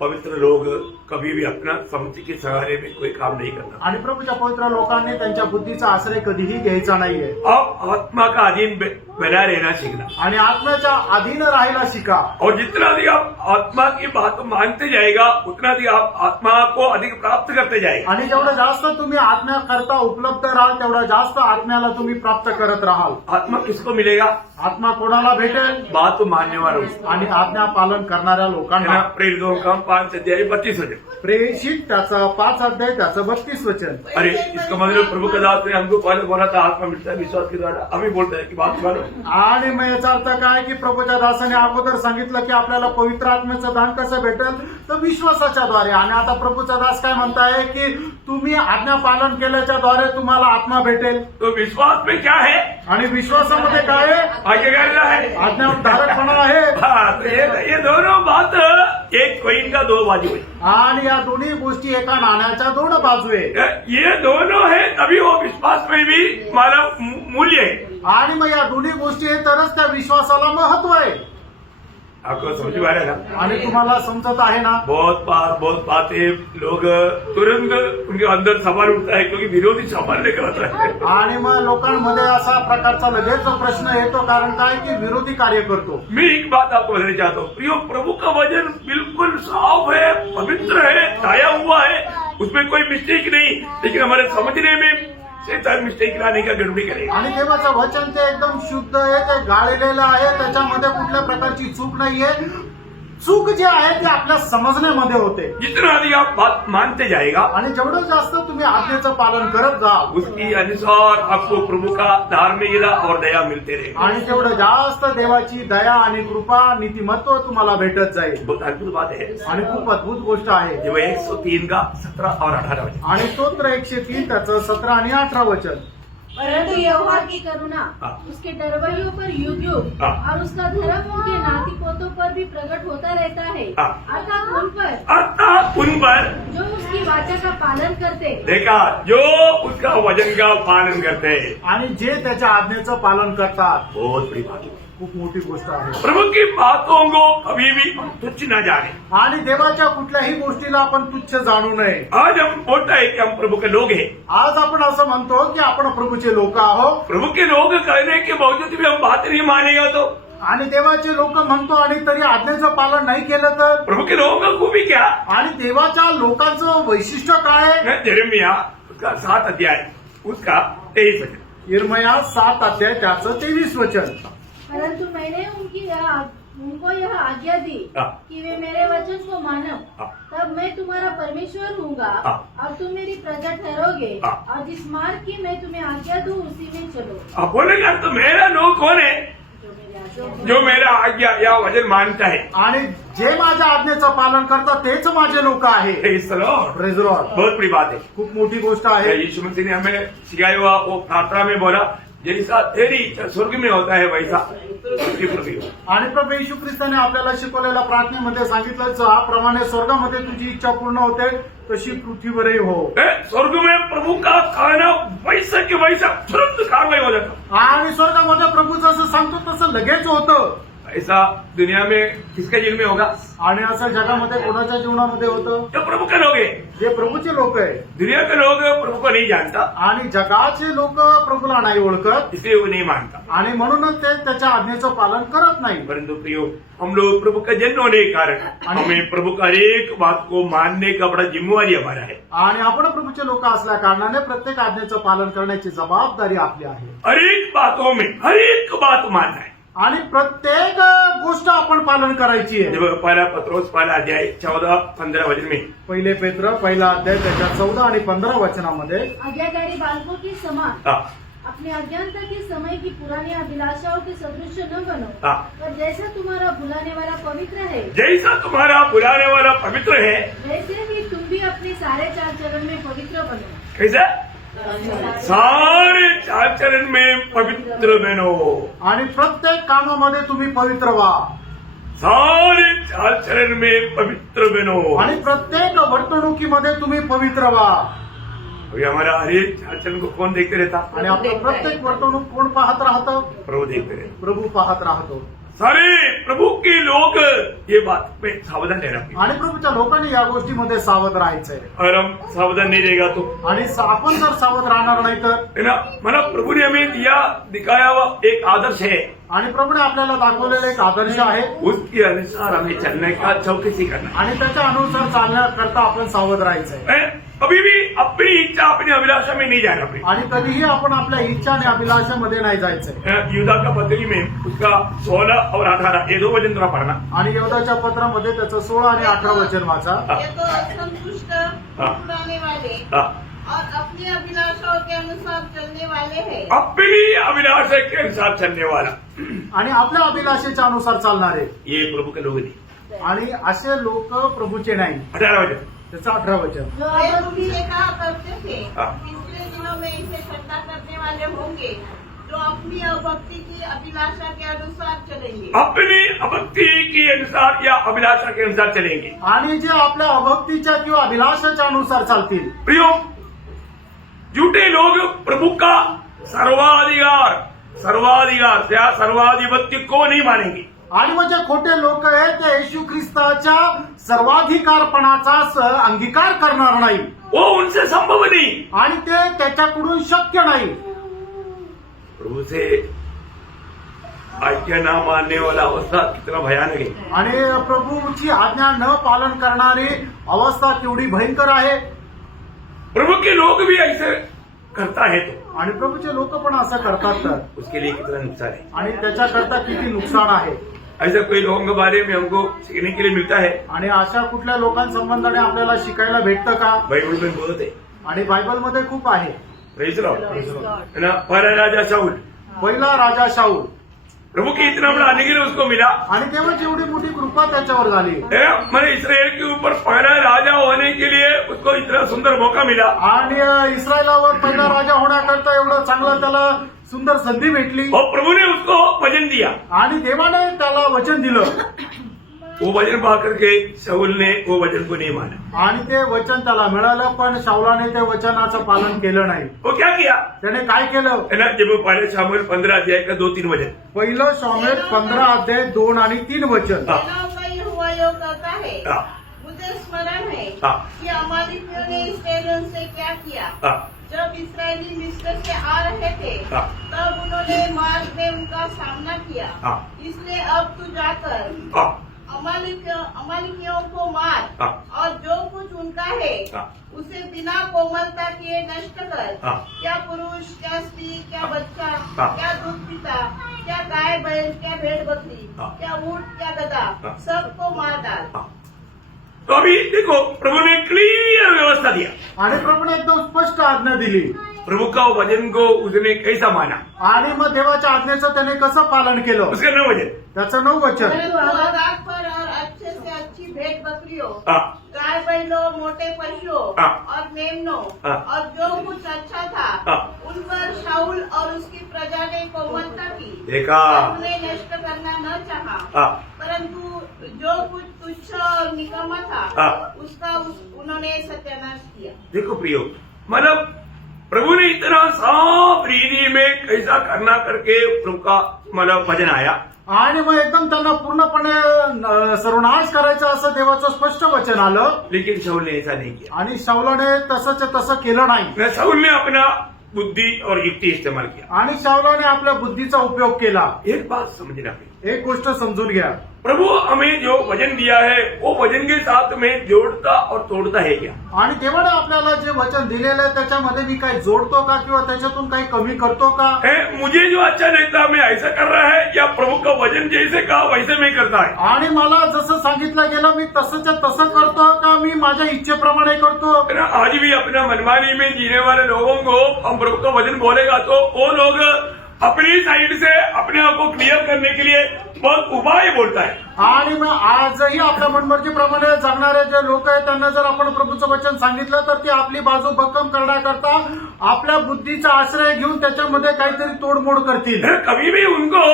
पवित्र लोग कभी भी अपना समझ के सहारे में कोई काम नहीं करना। आणि प्रभूच्या पवित्र लोकांनी त्यांच्या बुद्धीचा आश्रय कधीही घ्यायचा नाहीये. आप आत्मा का अधीन बना रहना सीखना। आणि आत्म्याच्या अधीन राहायला शिका. और जितना अधिक आप आत्मा की बात मानते जाएगा उतना अधिक आप आत्मा को अधिक प्राप्त करते जाएगा। आणि जेवढं जास्त तुम्ही आत्म्याकरता उपलब्ध राहाल तेवढं जास्त आत्म्याला तुम्ही प्राप्त करत राहाल. आत्मा किसको मिलेगा? आत्मा कोणाला भेटेल? बात मानने वालों को। आणि आज्ञा पालन करणाऱ्या लोकांना. प्रेरितों का 5:32 वचन। प्रेषित त्याचा 5 अध्याय त्याचं 32 वचन. अरे इसका मतलब प्रभु का दास ने हमको पहले बोला था आत्मा मिलता है विश्वास के द्वारा। अभी बोलते हैं कि बात मानो। आणि मग याचा अर्थ काय की प्रभूच्या दासाने अगोदर सांगितलं की आपल्याला पवित्र आत्म्याचं दान कसं भेटेल तर विश्वासाच्या द्वारे. आणि आता प्रभूचा दास काय म्हणताय की तुम्ही आज्ञा पालन केल्याच्या द्वारे तुम्हाला आत्मा भेटेल. तो विश्वास में क्या है? आणि विश्वासामध्ये काय आहे? आज्ञाकारिता है। आज्ञाधारकपणा आहे. हाँ, तो ये दोनों बात एक कोइन का दो बाजू है। आणि या दोन्ही गोष्टी एका नाण्याच्या 2 बाजू आहे. ये दोनों है तभी वो विश्वास में भी हमारा मूल्य है। आणि मग या दोन्ही गोष्टी आहे तरच त्या विश्वासाला महत्व आहे. आपको समझ में आ रहा है ना? आणि तुम्हाला समजत आहे ना? बहुत बातें लोग तुरंत उनके अंदर सवाल उठता है क्योंकि विरोधी सवाल लेकर आता है। आणि मग लोकांमध्ये असा प्रकारचा लगेच प्रश्न येतो कारण काय की विरोधी कार्य करतो. मैं एक बात आपको बताना चाहता हूँ प्रियो, प्रभु का वचन बिल्कुल साफ है, पवित्र है, छाया हुआ है, उसमें कोई मिस्टेक नहीं। लेकिन हमारे समझने में शैतान मिस्टेक लाने का गड़बड़ी करेगा। आणि देवाचं वचन ते एकदम शुद्ध आहे, ते गाळलेलं आहे, त्याच्यामध्ये कुठल्या प्रकारची चूक नाहीये. चूक जे आहे ते आपल्या समजण्यामध्ये होते. जितना अधिक आप बात मानते जाएगा आणि जेवढं जास्त तुम्ही आज्ञेचं पालन करत जा उसकी अनुसार आपको प्रभु का धार्मिकता और दया मिलते रहेगा। आणि तेवढं जास्त देवाची दया आणि कृपा नीतिमत्व तुम्हाला भेटत जाईल. बहुत अद्भुत बात है। आणि खूप अद्भुत गोष्ट आहे. जो 103 का 17 और 18 वचन। आणि स्तोत्र 103 त्याचं 17 आणि 18 वचन. परंतु यहोवा की करुणा हाँ। उसके डरवैयों पर युग युग हाँ। और उसका धर्म उनके नाती पोतों पर भी प्रकट होता रहता है। हाँ। अर्थात उन पर जो उसकी वाचा का पालन करते देखा, जो उसका वचन का पालन करते हैं। आणि जे त्याच्या आज्ञेचं पालन करतात. बहुत बड़ी बात है। खूप मोठी गोष्ट आहे. प्रभु की बातों को कभी भी हम तुच्छ न जाने। आणि देवाच्या कुठल्याही गोष्टीला आपण तुच्छ जाणू नये. आज हम बोलता है कि हम प्रभु के लोग हैं। आज आपण असं म्हणतो की आपण प्रभूचे लोक आहोत. प्रभु के लोग कहने के बावजूद भी हम बात नहीं मानेगा तो आणि देवाचे लोक म्हणतो आणि तरी आज्ञेचं पालन नाही केलं तर. प्रभु के लोगों का खूबी क्या? आणि देवाच्या लोकांचं वैशिष्ट्य काय आहे? यिर्मयाह उसका 7 अध्याय उसका 23 वचन। यिर्मयाह 7 अध्याय त्याचं 23 वचन. परंतु मैंने उनको यह आज्ञा दी हाँ। कि वे मेरे वचन को मानो, हाँ। तब मैं तुम्हारा परमेश्वर हूँगा हाँ। और तुम मेरी प्रजा ठहरोगे, हाँ। और जिस मार्ग की मैं तुम्हें आज्ञा दूँ उसी में चलो। अब बोलेगा तो मेरा लोग कौन है? जो मेरी आज्ञा दूँ। जो मेरा आज्ञा या वचन मानता है। आणि जे माझ्या आज्ञेचं पालन करतात तेच माझे लोक आहे. Praise the Lord। Praise the Lord. बहुत बड़ी बात है। खूप मोठी गोष्ट आहे. यीशु मसीह ने हमें सिखाया हुआ वो प्रार्थना में बोला जैसा तेरी इच्छा स्वर्ग में होता है वैसा पृथ्वी पर भी हो। आणि प्रभू येशू ख्रिस्ताने आपल्याला शिकवलेल्या प्रार्थनेमध्ये सांगितलं ज्याप्रमाणे स्वर्गामध्ये तुझी इच्छा पूर्ण होते तशी पृथ्वीवरही हो. स्वर्ग में प्रभु का खाना वैसा के वैसा तुरंत कार्रवाई हो जाता। आणि स्वर्गामध्ये प्रभू जसं सांगतो तसं लगेच होतं. ऐसा दुनिया में किसके जीवन में होगा? आणि असं जगामध्ये कोणाच्या जीवनामध्ये होतं? जो प्रभु के लोग हैं। जे प्रभूचे लोक आहे. दुनिया के लोग प्रभु को नहीं जानता आणि जगाचे लोक प्रभूला नाही ओळखत इसलिए वो नहीं मानता। आणि म्हणूनच ते त्याच्या आज्ञेचं पालन करत नाही. परंतु प्रियो, हम लोग प्रभु का जन्म होने के कारण हमें प्रभु का हर एक बात को मानने का बड़ा जिम्मेवारी हमारा है। आणि आपण प्रभूचे लोक असल्या कारणाने प्रत्येक आज्ञेचं पालन करण्याची जबाबदारी आपली आहे. हर एक बातों में हर एक बात मानना है। आणि प्रत्येक गोष्ट आपण पालन करायची आहे. देखो पहला पत्रोस पहला अध्याय 14-15 वचन में पहिले पेत्र पहिला अध्याय त्याच्या 14 आणि 15 वचनामध्ये आज्ञाकारी बालकों के समान हाँ, अपने अज्ञानता के समय की पुरानी अभिलाषाओं के सदृश न बनो, हाँ। पर जैसा तुम्हारा बुलाने वाला पवित्र है जैसा तुम्हारा बुलाने वाला पवित्र है वैसे ही तुम भी अपने सारे चाल चलन में पवित्र बनो. कैसा सारे चाल चलन में पवित्र बनो. आणि प्रत्येक कामामध्ये तुम्ही पवित्र व्हा सारे चाल चलन में पवित्र बनो. आणि प्रत्येक वर्तणुकीमध्ये तुम्ही पवित्र व्हा. अभी हमारा हर एक चाल चलन को कौन देखते रहता? आणि आपलं प्रत्येक वर्तणूक कोण पाहत राहतं? प्रभु देखते रहते. प्रभू पाहत राहतो. सारे प्रभु के लोग ये बात में सावधान रहना चाहिए. आणि प्रभूच्या लोकांनी या गोष्टीमध्ये सावध राहायचंय. अगर हम सावधान नहीं रहेगा तो आणि आपण जर सावध राहणार नाही तर, है ना, माना प्रभु ने हमें दिखाया हुआ एक आदर्श है, आणि प्रभूने आपल्याला दाखवलेला एक आदर्श आहे, उसके अनुसार हमें चलने का चौकसी करना. आणि त्याच्या अनुसार चालण्याकरता आपण सावध राहायचंय. है? कभी भी अपनी इच्छा अपनी अभिलाषा में नहीं जाना पड़े. आणि कधीही आपण आपल्या इच्छा आणि अभिलाषामध्ये नाही जायचंय. युद्धा का पत्री में उसका 16 और 18 ये 2 वचन थोड़ा पढ़ना. आणि यहूदाच्या पत्रामध्ये त्याचं 16 आणि 18 वचन वाचा. ये तो असंतुष्ट ठुकराने वाले हाँ, और अपनी अभिलाषाओं के अनुसार चलने वाले हैं. अपनी अभिलाषा के अनुसार चलने वाला आणि आपल्या अभिलाषेच्या अनुसार चालणारे, ये प्रभु के लोग नहीं. आणि असे लोक प्रभूचे नाही. 18 वचन. त्याचं 18 वचन. जो वे अब तुमसे कहा करते थे हाँ। पिछले दिनों में इसे ठट्ठा करने वाले होंगे जो अपनी अभक्ति की अभिलाषा के अनुसार चलेंगे. अपनी अभक्ति के अनुसार या अभिलाषा के अनुसार चलेंगे. आणि जे आपल्या अभक्तीच्या किंवा अभिलाषाच्या अनुसार चालतील. प्रियो, झूठे लोग प्रभु का सर्वाधिकार त्या सर्वाधिपत्य को नहीं मानेंगे. आणि मग जे खोटे लोक आहेत ते येशू ख्रिस्ताच्या सर्वाधिकारपणाचा अंगीकार करणार नाही. वो उनसे संभव नहीं. आणि ते त्याच्याकडून शक्य नाही. प्रभु से आज्ञा न मानने वाला अवस्था कितना भयानक है. आणि प्रभूची आज्ञा न पालन करणारी अवस्था केवढी भयंकर आहे. प्रभु के लोग भी ऐसे करता है तो आणि प्रभूचे लोक पण असं करतात तर, उसके लिए कितना नुकसान है. आणि त्याच्याकरता किती नुकसान आहे. ऐसा कोई लोगों के बारे में हमको सीखने के लिए मिलता है. आणि अशा कुठल्या लोकांसंबंधाने आपल्याला शिकायला भेटतं का? बाइबल में बहुत है. आणि बायबलमध्ये खूप आहे. Praise Lord. है ना, पहला राजा शाऊल, पहिला राजा शाऊल, प्रभु की इतना बड़ा अनुग्रह उसको मिला. आणि तेव्हा जेवढी मोठी कृपा त्याच्यावर झाली. मैंने इसराइल के ऊपर पहला राजा होने के लिए उसको इतना सुंदर मौका मिला. आणि इस्रायलावर पहिला राजा होण्याकरता एवढं चांगलं त्याला सुंदर संधी भेटली. और प्रभु ने उसको वचन दिया. आणि देवाने त्याला वचन दिलं. वो वचन पा करके शाऊल ने वो वचन को नहीं माना. आणि ते वचन त्याला मिळालं, पण शाऊलाने ते वचनाचं पालन केलं नाही. वो क्या किया? त्याने काय केलं? है ना, जब वो पहले शामुएल 15 अध्याय का 2-3 वचन. पहिलं शामूएल 15 अध्याय 2 आणि 3 वचन. हाँ। सेनाओं का यहोवा योग करता है. हाँ, मुझे स्मरण है हाँ। कि अमालेकियों ने इस्राएलियों से क्या किया. हाँ, जब इस्राएली मिस्र से आ रहे थे हाँ। तब उन्होंने मार्ग में उनका सामना किया. हाँ। इसलिए अब तू जाकर हाँ, अमालेकियों को मार हाँ। और जो कुछ उनका है हाँ। उसे बिना कोमलता किए नष्ट कर. हाँ। क्या पुरुष, क्या स्त्री, क्या बच्चा, हाँ। क्या दूध पीता, क्या गाय बैल, क्या भेड़ बकरी, हाँ। क्या ऊंट, क्या गधा, हाँ। सबको मार डाल. हाँ. तो अभी देखो प्रभु ने क्लियर व्यवस्था दिया. आणि प्रभूने एकदम स्पष्ट आज्ञा दिली. प्रभु का वचन को उसने कैसा माना, आणि मग देवाच्या आज्ञेचं त्याने कसं पालन केलं? उसका न वचन. त्याचं 9 वचन. परंतु आग पर और अच्छे से अच्छी भेड़ बकरियों, हाँ, गाय बैलों, मोटे पशुओं हाँ। और मेमनों हाँ। और जो कुछ अच्छा था हाँ। उन पर शाऊल और उसकी प्रजा ने कोमलता की देखा. और उन्हें नष्ट करना न चाहा. हाँ, परंतु जो कुछ तुच्छ और निकम्मा था हाँ। उसका उन्होंने सत्यानाश किया. देखो प्रियो, मतलब प्रभु ने इतना साफ रीति में कैसा करना करके प्रभु का मतलब वचन आया. आणि मग एकदम त्यांना पूर्णपणे सर्वनाश करायचं असं देवाचं स्पष्ट वचन आलं. लेकिन शाऊल ने ऐसा नहीं किया. आणि शाऊलाने तसंच तसं केलं नाही. शाऊल ने अपना बुद्धि और युक्ति इस्तेमाल किया. आणि शाऊलाने आपल्या बुद्धीचा उपयोग केला. एक बात समझना प्रिय, एक गोष्ट समजून घ्या. प्रभु हमें जो वचन दिया है वो वचन के साथ में जोड़ता और तोड़ता है क्या? आणि देवाने आपल्याला जे वचन दिलेलं आहे त्याच्यामध्ये मी काही जोडतो का किंवा त्याच्यातून काही कमी करतो का? मुझे जो अच्छा लगता मैं ऐसा कर रहा है या प्रभु का वचन जैसे कहा वैसे मैं करता है? आणि मला जसं सांगितलं गेलं मी तसंच्या तसं करतो का मी माझ्या इच्छेप्रमाणे करतो? है ना, आज भी अपना मनमानी में जीने वाले लोगों को हम प्रभु का वचन बोलेगा तो वो लोग अपनी साइड से अपने आप को क्लियर करने के लिए बहुत उपाय बोलता है. आणि मग आजही आपल्या मनमर्जीप्रमाणे जगणारे जे लोक आहेत त्यांना जर आपण प्रभूचं वचन सांगितलं तर ते आपली बाजू भक्कम करण्याकरता आपल्या बुद्धीचा आश्रय घेऊन त्याच्यामध्ये काहीतरी तोडमोड करतील. कभी भी उनको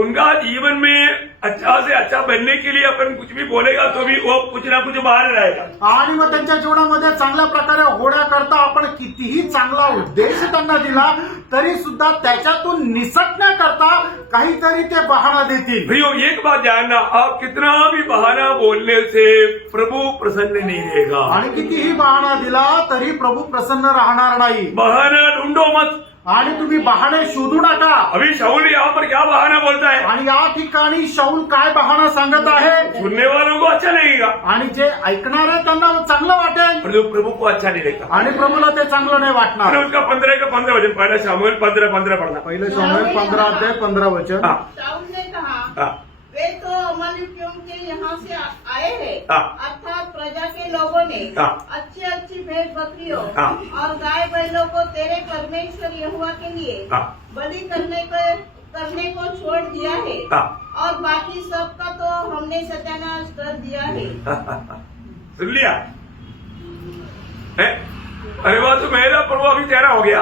उनका जीवन में अच्छा से अच्छा बनने के लिए अपन कुछ भी बोलेगा तो भी वो कुछ ना कुछ बाहर रहेगा. आणि मग त्यांच्या जीवनामध्ये चांगल्या प्रकारे होण्याकरता आपण कितीही चांगला उद्देश त्यांना दिला तरी सुद्धा त्याच्यातून निसटण्याकरता काहीतरी ते बहाणा देतील. भैया एक बात जानना, आप कितना भी बहाना बोलने से प्रभु प्रसन्न नहीं रहेगा. आणि कितीही बहाणा दिला तरी प्रभू प्रसन्न राहणार नाही. बहाना ढूंढो मत. आणि तुम्ही बहाणे शोधू नका. अभी शाऊल यहाँ पर क्या बहाना बोलता है? आणि या ठिकाणी शाऊल काय बहाणा सांगत आहे? सुनने वालों को अच्छा लगेगा आणि जे ऐकणार आहे त्यांना चांगलं वाटेल पर जो प्रभु को अच्छा नहीं लगता. आणि प्रभूला ते चांगलं नाही मैंने वाटणार. उसका 15 का 15 वचन पढ़ा, शामुएल 15 पढ़ना. पहिले शाऊल 15 अध्याय 15 वचन. हाँ, शाऊल ने कहा, हाँ, वे तो अमालेकियों के यहाँ से आए हैं, हाँ। अर्थात प्रजा के लोगों ने हाँ। अच्छी अच्छी भेड़ बकरियों हाँ। और गाय बैलों को तेरे परमेश्वर यहोवा के लिए हाँ। बलि करने को छोड़ दिया है, हाँ। और बाकी सबका तो हमने सत्यानाश कर दिया है. सुन लिया है? अरे वाह, तो मेरा प्रभु अभी तेरा हो गया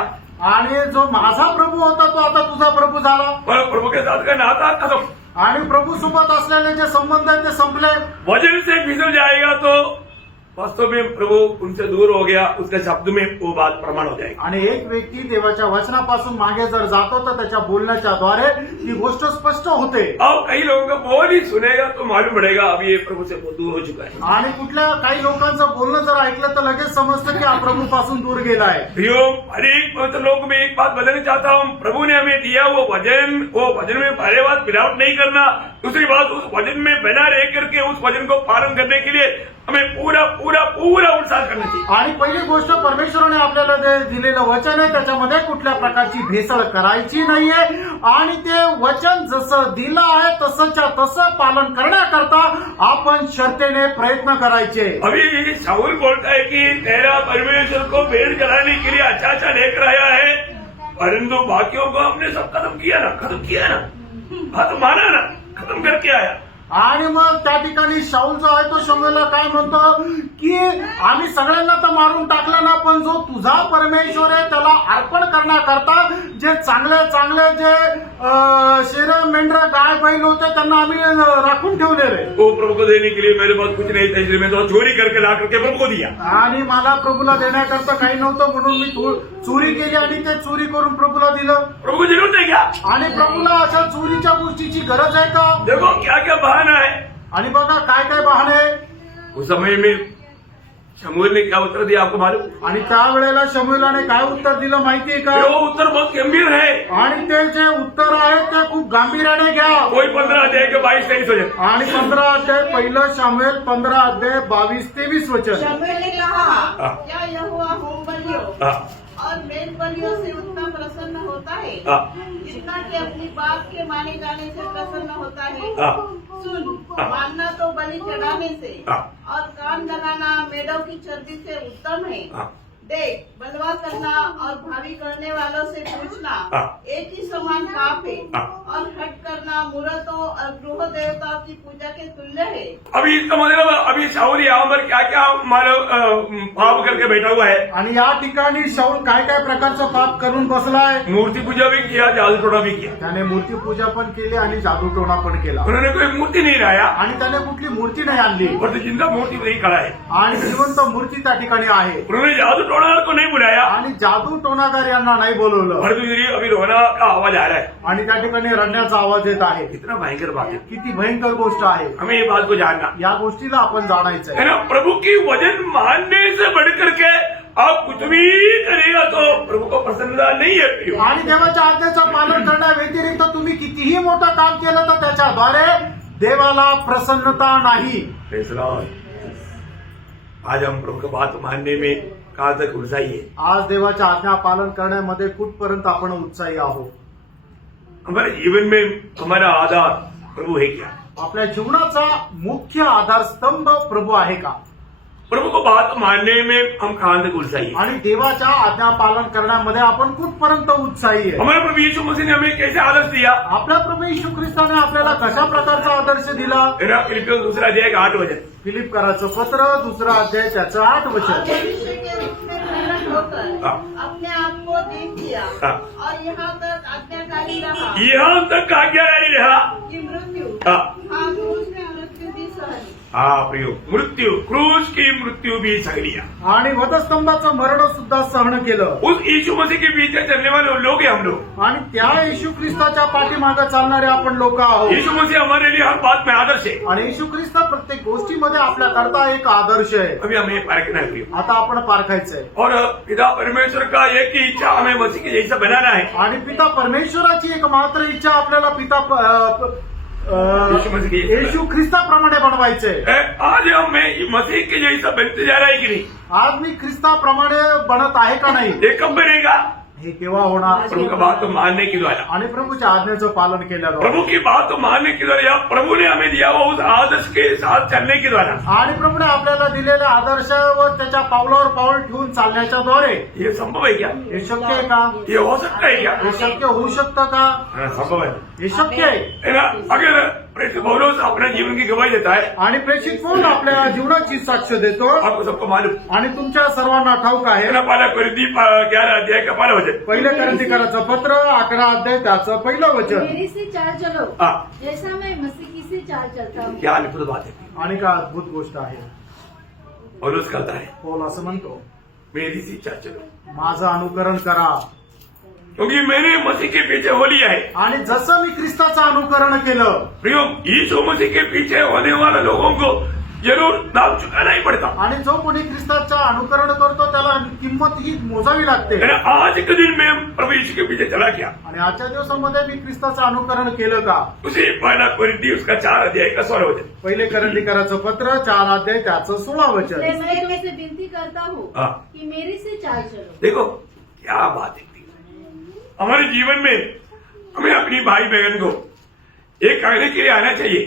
आणि जो माझा प्रभू होता तो आता तुझा प्रभू झाला. और प्रभु के साथ का नाता खत्म. आणि प्रभू सोबत असलेले जे संबंध आहेत ते संपले. वचन से फिसल जाएगा तो वास्तव में प्रभु उनसे दूर हो गया, उसके शब्द में वो बात प्रमाण हो जाएगी. आणि एक व्यक्ती देवाच्या वचनापासून मागे जर जातो तर त्याच्या बोलण्याच्या द्वारे ती गोष्ट स्पष्ट होते. अब कई लोगों का बोल ही सुनेगा तो मालूम पड़ेगा अभी ये प्रभु से बहुत दूर हो चुका है. आणि कुठल्या काही लोकांचं बोलणं जर ऐकलं तर लगेच समजतं की हा प्रभूपासून दूर गेलाय. प्रियो, हर एक पवित्र लोग में एक बात बदलना चाहता हूँ. प्रभु ने हमें दिया वो वचन में पहले बात मिलावट नहीं करना. दूसरी बात, उस वचन में बना रह करके उस वचन को पालन करने के लिए हमें पूरा पूरा पूरा उत्साह करना चाहिए. आणि पहिली गोष्ट, परमेश्वराने आपल्याला जे दिलेलं वचन आहे त्याच्यामध्ये कुठल्या प्रकारची भेसळ करायची नाहीये आणि ते वचन जसं दिलं आहे तसंच्या तसं पालन करण्याकरता आपण शर्तेने प्रयत्न करायचे. अभी शाऊल बोलता है कि तेरा परमेश्वर को भेड़ चढ़ाने के लिए अच्छा अच्छा लेकर आया है, परंतु बाकियों को हमने सब खत्म किया ना. हाँ, तो माना ना, खत्म करके आया. आणि मग त्या ठिकाणी शाऊल जो आहे तो शमूएलला काय म्हणतो की आम्ही सगळ्यांना तर मारून टाकलं ना, पण जो तुझा परमेश्वर आहे त्याला अर्पण करण्याकरता जे चांगले चांगले जे शेर मेंढर गाय बैल होते त्यांना आम्ही राखून ठेवलेले. वो प्रभु को देने के लिए मेरे पास कुछ नहीं था, इसलिए मैं तो चोरी करके ला करके प्रभु को दिया. आणि मला प्रभूला देण्याकरता काही नव्हतं म्हणून मी चोरी केली आणि ते चोरी करून प्रभूला दिलं. प्रभु को जरूरत है क्या? आणि प्रभूला अशा चोरीच्या गोष्टीची गरज आहे का? देखो क्या क्या बहाना है. आणि बघा काय काय बहाणे. उस समय में शमूएल ने क्या उत्तर दिया आपको मालूम? आणि त्यावेळेला शमूएलाने काय उत्तर दिलं माहितीये का? वो उत्तर बहुत गंभीर है. आणि ते जे उत्तर आहे ते खूप गांभीर्याने घ्या. कोई 15 अध्याय के 22-23 वचन. आणि 15 अध्याय पहिलं शामुएल 15 अध्याय 22-23 वचन. शमूएल ने कहा, हाँ। क्या यहोवा होम बलियों हाँ, और मेल बलियों से उतना प्रसन्न होता है हाँ, जितना कि अपनी बात के माने जाने से प्रसन्न होता है? हाँ, सुन, हाँ। मानना तो बलि चढ़ाने से हाँ। और कान लगाना मेढ़ों की चर्बी से उत्तम है. हाँ। देख, बलवा करना और भावी करने वालों से पूछना हाँ। एक ही समान पाप है, हाँ। और हट करना मूर्तों और गृह देवताओं की पूजा के तुल्य है. अभी इसका मतलब अभी शाऊल यहाँ पर क्या क्या मानो पाप करके बैठा हुआ है. आणि या ठिकाणी शाऊल काय काय प्रकारचं पाप करून बसलाय. मूर्ति पूजा भी किया, जादू टोना भी किया. त्याने मूर्तीपूजा पण केली आणि जादूटोणा पण केला. उन्होंने कोई मूर्ति नहीं लाया, आणि त्याने कुठली मूर्ती नाही आणली. और तो जिंदा मूर्ति वही खड़ा है. आणि जिवंत मूर्ती त्या ठिकाणी आहे. उन्होंने जादू टोना को नहीं बुलाया, आणि जादू टोणाकार यांना नाही बोलवलं. और दूसरी अभी रोना का आवाज आ रहा है. आणि त्या ठिकाणी रडण्याचा आवाज येत आहे. कितना भयंकर बात है. किती भयंकर गोष्ट आहे. हमें ये बात को जानना या गोष्टीला आपण जाणायचं है आहे. ना. प्रभु की वचन मानने से बढ़ करके आप कुछ भी करेगा तो प्रभु को प्रसन्नता नहीं है. प्रियो, आणि देवाच्या आज्ञेचं पालन करण्या व्यतिरिक्त तुम्ही कितीही मोठं काम केलं तर त्याच्याद्वारे देवाला प्रसन्नता नहीं। Praise the Lord. आज हम प्रभु की बात मानने में कहाँ तक उत्साही है? आज देवाच्या आज्ञा पालन करण्यामध्ये कुठपर्यंत आपण उत्साही आहोत? हमारे जीवन में हमारा आधार प्रभु है क्या? आपल्या जीवनाचा मुख्य आधार स्तंभ प्रभु आहे का? प्रभु को बात मानने में हम कहाँ तक उत्साही है? आणि देवाच्या आज्ञा पालन करण्यामध्ये आपण कुठपर्यंत उत्साही आहे? हमारे प्रभु यीशु मसीह ने हमें कैसे आदर्श दिया? आपल्या प्रभू येशू ख्रिस्ताने आपल्याला कशा प्रकारचा आदर्श दिला? तेरा फिलिपियों दूसरा अध्याय का 8 वचन। फिलिप कराचं पत्र 2 अध्याय त्याचं 8 वचन। मनुष्य के रूप में प्रकट होकर हाँ। अपने आप को देख दिया हाँ। और यहाँ तक आज्ञाकारी रहा यहाँ तक आज्ञाकारी रहा। कि मृत्यु हाँ। हाँ क्रूस की मृत्यु भी सहनी। हाँ प्रियो, मृत्यु, क्रूस की मृत्यु भी सह लिया। आणि वधस्तंभाचं मरण सुद्धा सहन केलं। उस यीशु मसीह के पीछे चलने वाले लोग हैं हम लोग। आणि त्या येशू ख्रिस्ताच्या पाठीमागे चालणारे आपण लोक आहोत। यीशु मसीह हमारे लिए हर बात में आदर्श है। आणि येशू ख्रिस्त प्रत्येक गोष्टीमध्ये आपल्या करता एक आदर्श आहे। अभी हमें पारखना है प्रियो। आता आपण पारखायचंय। और पिता परमेश्वर का एक ही इच्छा हमें मसीह के जैसा बनाना है। आणि पिता परमेश्वराची एक मात्र इच्छा आपल्याला यीशु मसीह की येशू ख्रिस्ताप्रमाणे बनवायचंय। आज हमें मसीह के जैसा बनते जा रहा है कि नहीं? आज मी ख्रिस्ताप्रमाणे बनत आहे का नाही? ये कब बनेगा? हे केव्हा होणार? प्रभु का बात को मानने के द्वारा। आणि प्रभूच्या आज्ञेचं पालन केल्यावर। प्रभु की बात को मानने के द्वारा, या प्रभु ने हमें दिया वो उस आदर्श के साथ चलने के द्वारा। आणि प्रभूने आपल्याला दिलेल्या आदर्शावर त्याच्या पावलावर पाऊल ठेवून चालण्याच्या द्वारे ये संभव है क्या? हे शक्य आहे का? ये हो सकता है क्या? हे शक्य होऊ शकतं का? हाँ, संभव है। हे शक्य आहे। है ना? अगर प्रेरित पौलुस अपने जीवन की गवाही देता है, आणि प्रेषित पौल आपल्या जीवनाची साक्ष देतो। आपको सबको मालूम आणि तुमच्या सर्वांना ठाऊक आहे। है ना? पहला कोरिन्थी 11 अध्याय का 12 वचन। पहिलं कोरिन्थीकराचं पत्र 11 अध्याय त्याचं पहिलं वचन। मेरी से चाल चलो हाँ। जैसा मैं मसीह की से चाल चलता हूँ। क्या अद्भुत बात है। आणि का अद्भुत गोष्ट आहे। पौलुस कहता है, पौल असं म्हणतो, मेरी सी इच्छा चलो, माझं अनुकरण करा। क्योंकि मैंने मसीह के पीछे हो लिया है। आणि जसं मी ख्रिस्ताचं अनुकरण केलं। प्रियो, यीशु मसीह के पीछे होने वाले लोगों को जरूर दाम चुकाना ही पड़ता। आणि जो कोणी ख्रिस्ताचं अनुकरण करतो त्याला किंमत ही मोजावी लागते। है ना? आज के दिन में प्रभु यीशु के पीछे चला गया। आणि आजच्या दिवसामध्ये मी ख्रिस्ताचं अनुकरण केलं का? उसी पहला कोरिन्थी उसका 4 अध्याय का 16 वचन। पहिले कोरिन्थीकराचं पत्र 4 अध्याय त्याचं 16 वचन। इसलिए मैं तुमसे विनती करता हूँ हाँ। कि मेरी से चाल चलो। देखो क्या बात है। हमारे जीवन में हमें अपनी भाई बहन को एक कहने के लिए आना चाहिए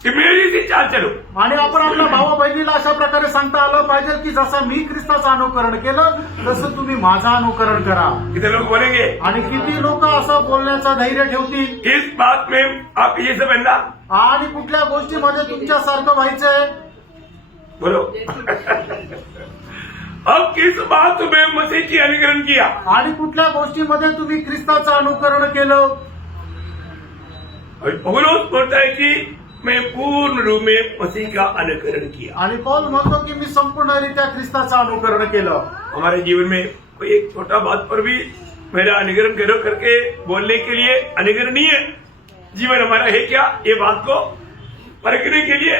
कि मेरी सी चाल चलो। आणि आपण आपल्या भावा बहिणीला अशा प्रकारे सांगता आलं पाहिजे की जसं मी ख्रिस्ताचं अनुकरण केलं तसं तुम्ही माझं अनुकरण करा। कितने लोग बोलेंगे आणि किती लोक असं बोलण्याचं धैर्य ठेवतील? इस बात में आप ये सब बनना? आणि कुठल्या गोष्टीमध्ये तुमच्यासारखं व्हायचंय? बोलो। अब किस बात में मसीह की अनुकरण किया? आणि कुठल्या गोष्टीमध्ये तुम्ही ख्रिस्ताचं अनुकरण केलं? अभी पौलुस बोलता है कि मैं पूर्ण रूप में मसीह का अनुकरण किया। आणि पौल म्हणतो की मी संपूर्णरित्या ख्रिस्ताचं अनुकरण केलं। हमारे जीवन में कोई एक छोटा बात पर भी मेरा अनुकरण करो करके बोलने के लिए अनुकरणीय जीवन हमारा है क्या? ये बात को परखने के लिए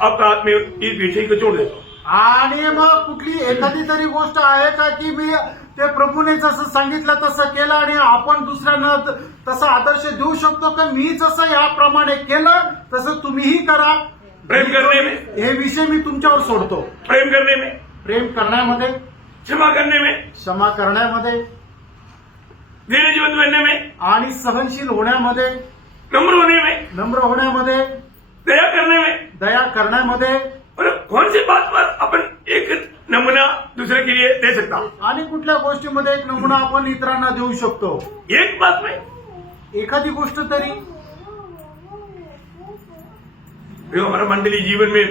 आपका हाथ में इस विषय को छोड़ देता हूं। आणि मग कुठली एखादी तरी गोष्ट आहे का की मी ते प्रभूने जसं सांगितलं तसं केलं आणि आपण दुसऱ्यांना तसा आदर्श देऊ शकतो का मी जसं याप्रमाणे केलं तसं तुम्हीही करा? प्रेम करने में, हे विषय मी तुमच्यावर सोडतो। प्रेम करने में, प्रेम करण्यामध्ये, क्षमा करने में, क्षमा करण्यामध्ये, धीरज जीवन बनने में, आणि सहनशील होण्यामध्ये, नम्र होने में, नम्र होण्यामध्ये, दया करने में। दया करण्यामध्ये। और कौन सी बात पर अपन एक नमूना दूसरे के लिए दे सकता हूं? आणि कुठल्या गोष्टीमध्ये एक नमुना आपण इतरांना देऊ शकतो? एक बात में, एखादी गोष्ट तरी। जो हमारा मंडली जीवन में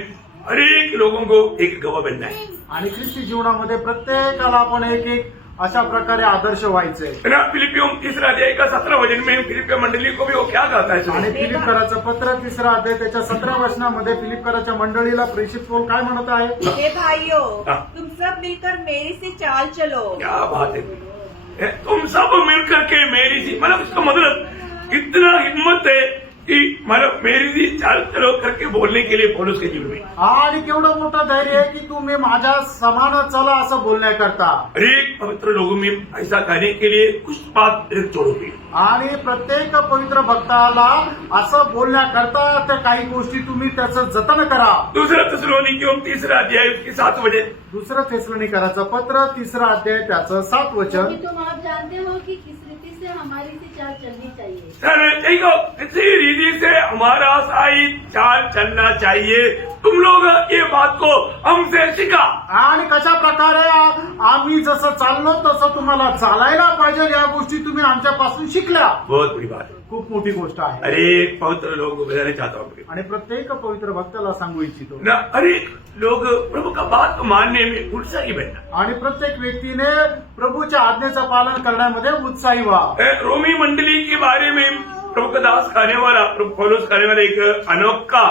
हर एक लोगों को एक गवाह बनना है। आणि ख्रिस्ती जीवनामध्ये प्रत्येकाला आपण एक एक अशा प्रकारे आदर्श व्हायचंय। है ना? फिलिपियों 3 अध्याय का 17 वचन में फिलिपिया मंडली को भी वो क्या कहता है? आणि फिलिपकराचं पत्र 3 अध्याय त्याच्या 17 वचनामध्ये फिलिपकराच्या मंडळीला प्रेषित पौल काय म्हणत आहे? हे भाइयों, हाँ। तुम सब मिलकर मेरी से चाल चलो। क्या बात है। तुम सब मिलकर के मेरी सी, मतलब इसका मतलब इतना हिम्मत है कि मतलब मेरी भी चाल चलो करके बोलने के लिए पौलुस के जीवन में आणि केवढं मोठं धैर्य आहे की तुम्ही माझ्या समान चला असं बोलण्याकरता हर एक पवित्र लोगों में ऐसा कहने के लिए कुछ बात छोड़ोगे आणि प्रत्येक पवित्र भक्ताला असं बोलण्याकरता त्या काही गोष्टी तुम्ही त्याचं जतन करा. दूसरा थिस्सलुनीकियों 3 अध्याय उसके 7 वचन दुसरं थिस्सलुनीकराचं पत्र 3 अध्याय त्याचं 7 वचन. क्योंकि तुम आप जानते हो कि किस रीति से हमारी सी चाल चलनी चाहिए. सर देखो किसी रीति से हमारा सही चाल चलना चाहिए. तुम लोग ये बात को हमसे सीखा. आणि कशा प्रकारे आम्ही जसं चाललो तसं तुम्हाला चालायला पाहिजे या गोष्टी तुम्ही आमच्यापासून शिकल्या. बहुत बड़ी बात है. खूप मोठी गोष्ट आहे. हर एक पवित्र लोगों को बताना चाहता हूँ आणि प्रत्येक पवित्र भक्ताला सांगू इच्छितो ना हर एक लोग प्रभु का बात को मानने में उत्साही बनना. आणि प्रत्येक व्यक्तीने प्रभूच्या आज्ञेचं पालन करण्यामध्ये उत्साही व्हा. रोमी मंडली के बारे में प्रभु का दास कहने वाला प्रभु पौलुस कहने वाला एक अनोखा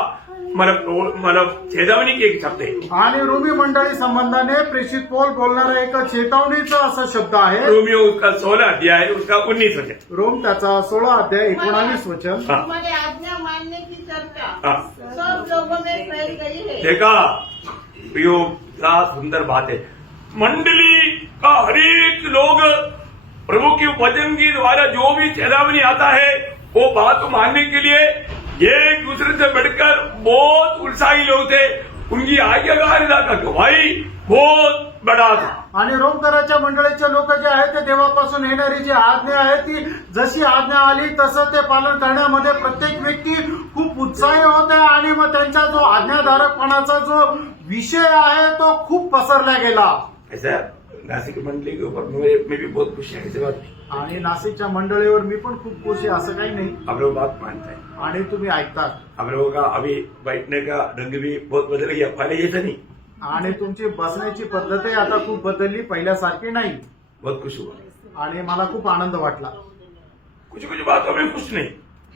मतलब चेतावनी के एक शब्द है. आणि रोमी मंडळी संबंधाने प्रेषित पौल बोलणारा एक चेतावणीचा असा शब्द आहे. रोमियो उसका 16 अध्याय उसका 19 वचन. रोम त्याचा 16 अध्याय 19 वचन. तुम्हारे आज्ञा मानने की चर्चा हाँ. सब लोगों में फैल गई है. देखा प्रियो क्या सुंदर बात है. मंडली का हर एक लोग प्रभु की वचन के द्वारा जो भी चेतावनी आता है वो बात को मानने के लिए एक दूसरे से बढ़कर बहुत उत्साही लोग थे. उनकी आज्ञाकारिता का गवाही बहुत बड़ा था. आणि रोमकराच्या मंडळीचे लोक जे आहेत ते देवापासून येणारी जी आज्ञा आहे ती जशी आज्ञा आली तसं ते पालन करण्यामध्ये प्रत्येक व्यक्ती खूप उत्साही होते. आणि मग त्यांचा जो आज्ञाधारकपणाचा जो विषय आहे तो खूप पसरला गेला. ऐसा नासिक मंडली के ऊपर मैं भी बहुत खुश है. ऐसी बात नहीं. आणि नाशिकच्या मंडळीवर मी पण खूप खुश आहे असं काही नाही. आप लोग बात मानते हैं. आणि तुम्ही ऐकतात. आप लोगों का अभी बैठने का ढंग भी बहुत बदल गया. पहले जैसा नहीं. आणि तुमची बसण्याची पद्धतही आता खूप बदलली, पहिल्यासारखी नाही. बहुत खुश हुआ. आणि मला खूप आनंद वाटला. कुछ कुछ बातों में खुश नहीं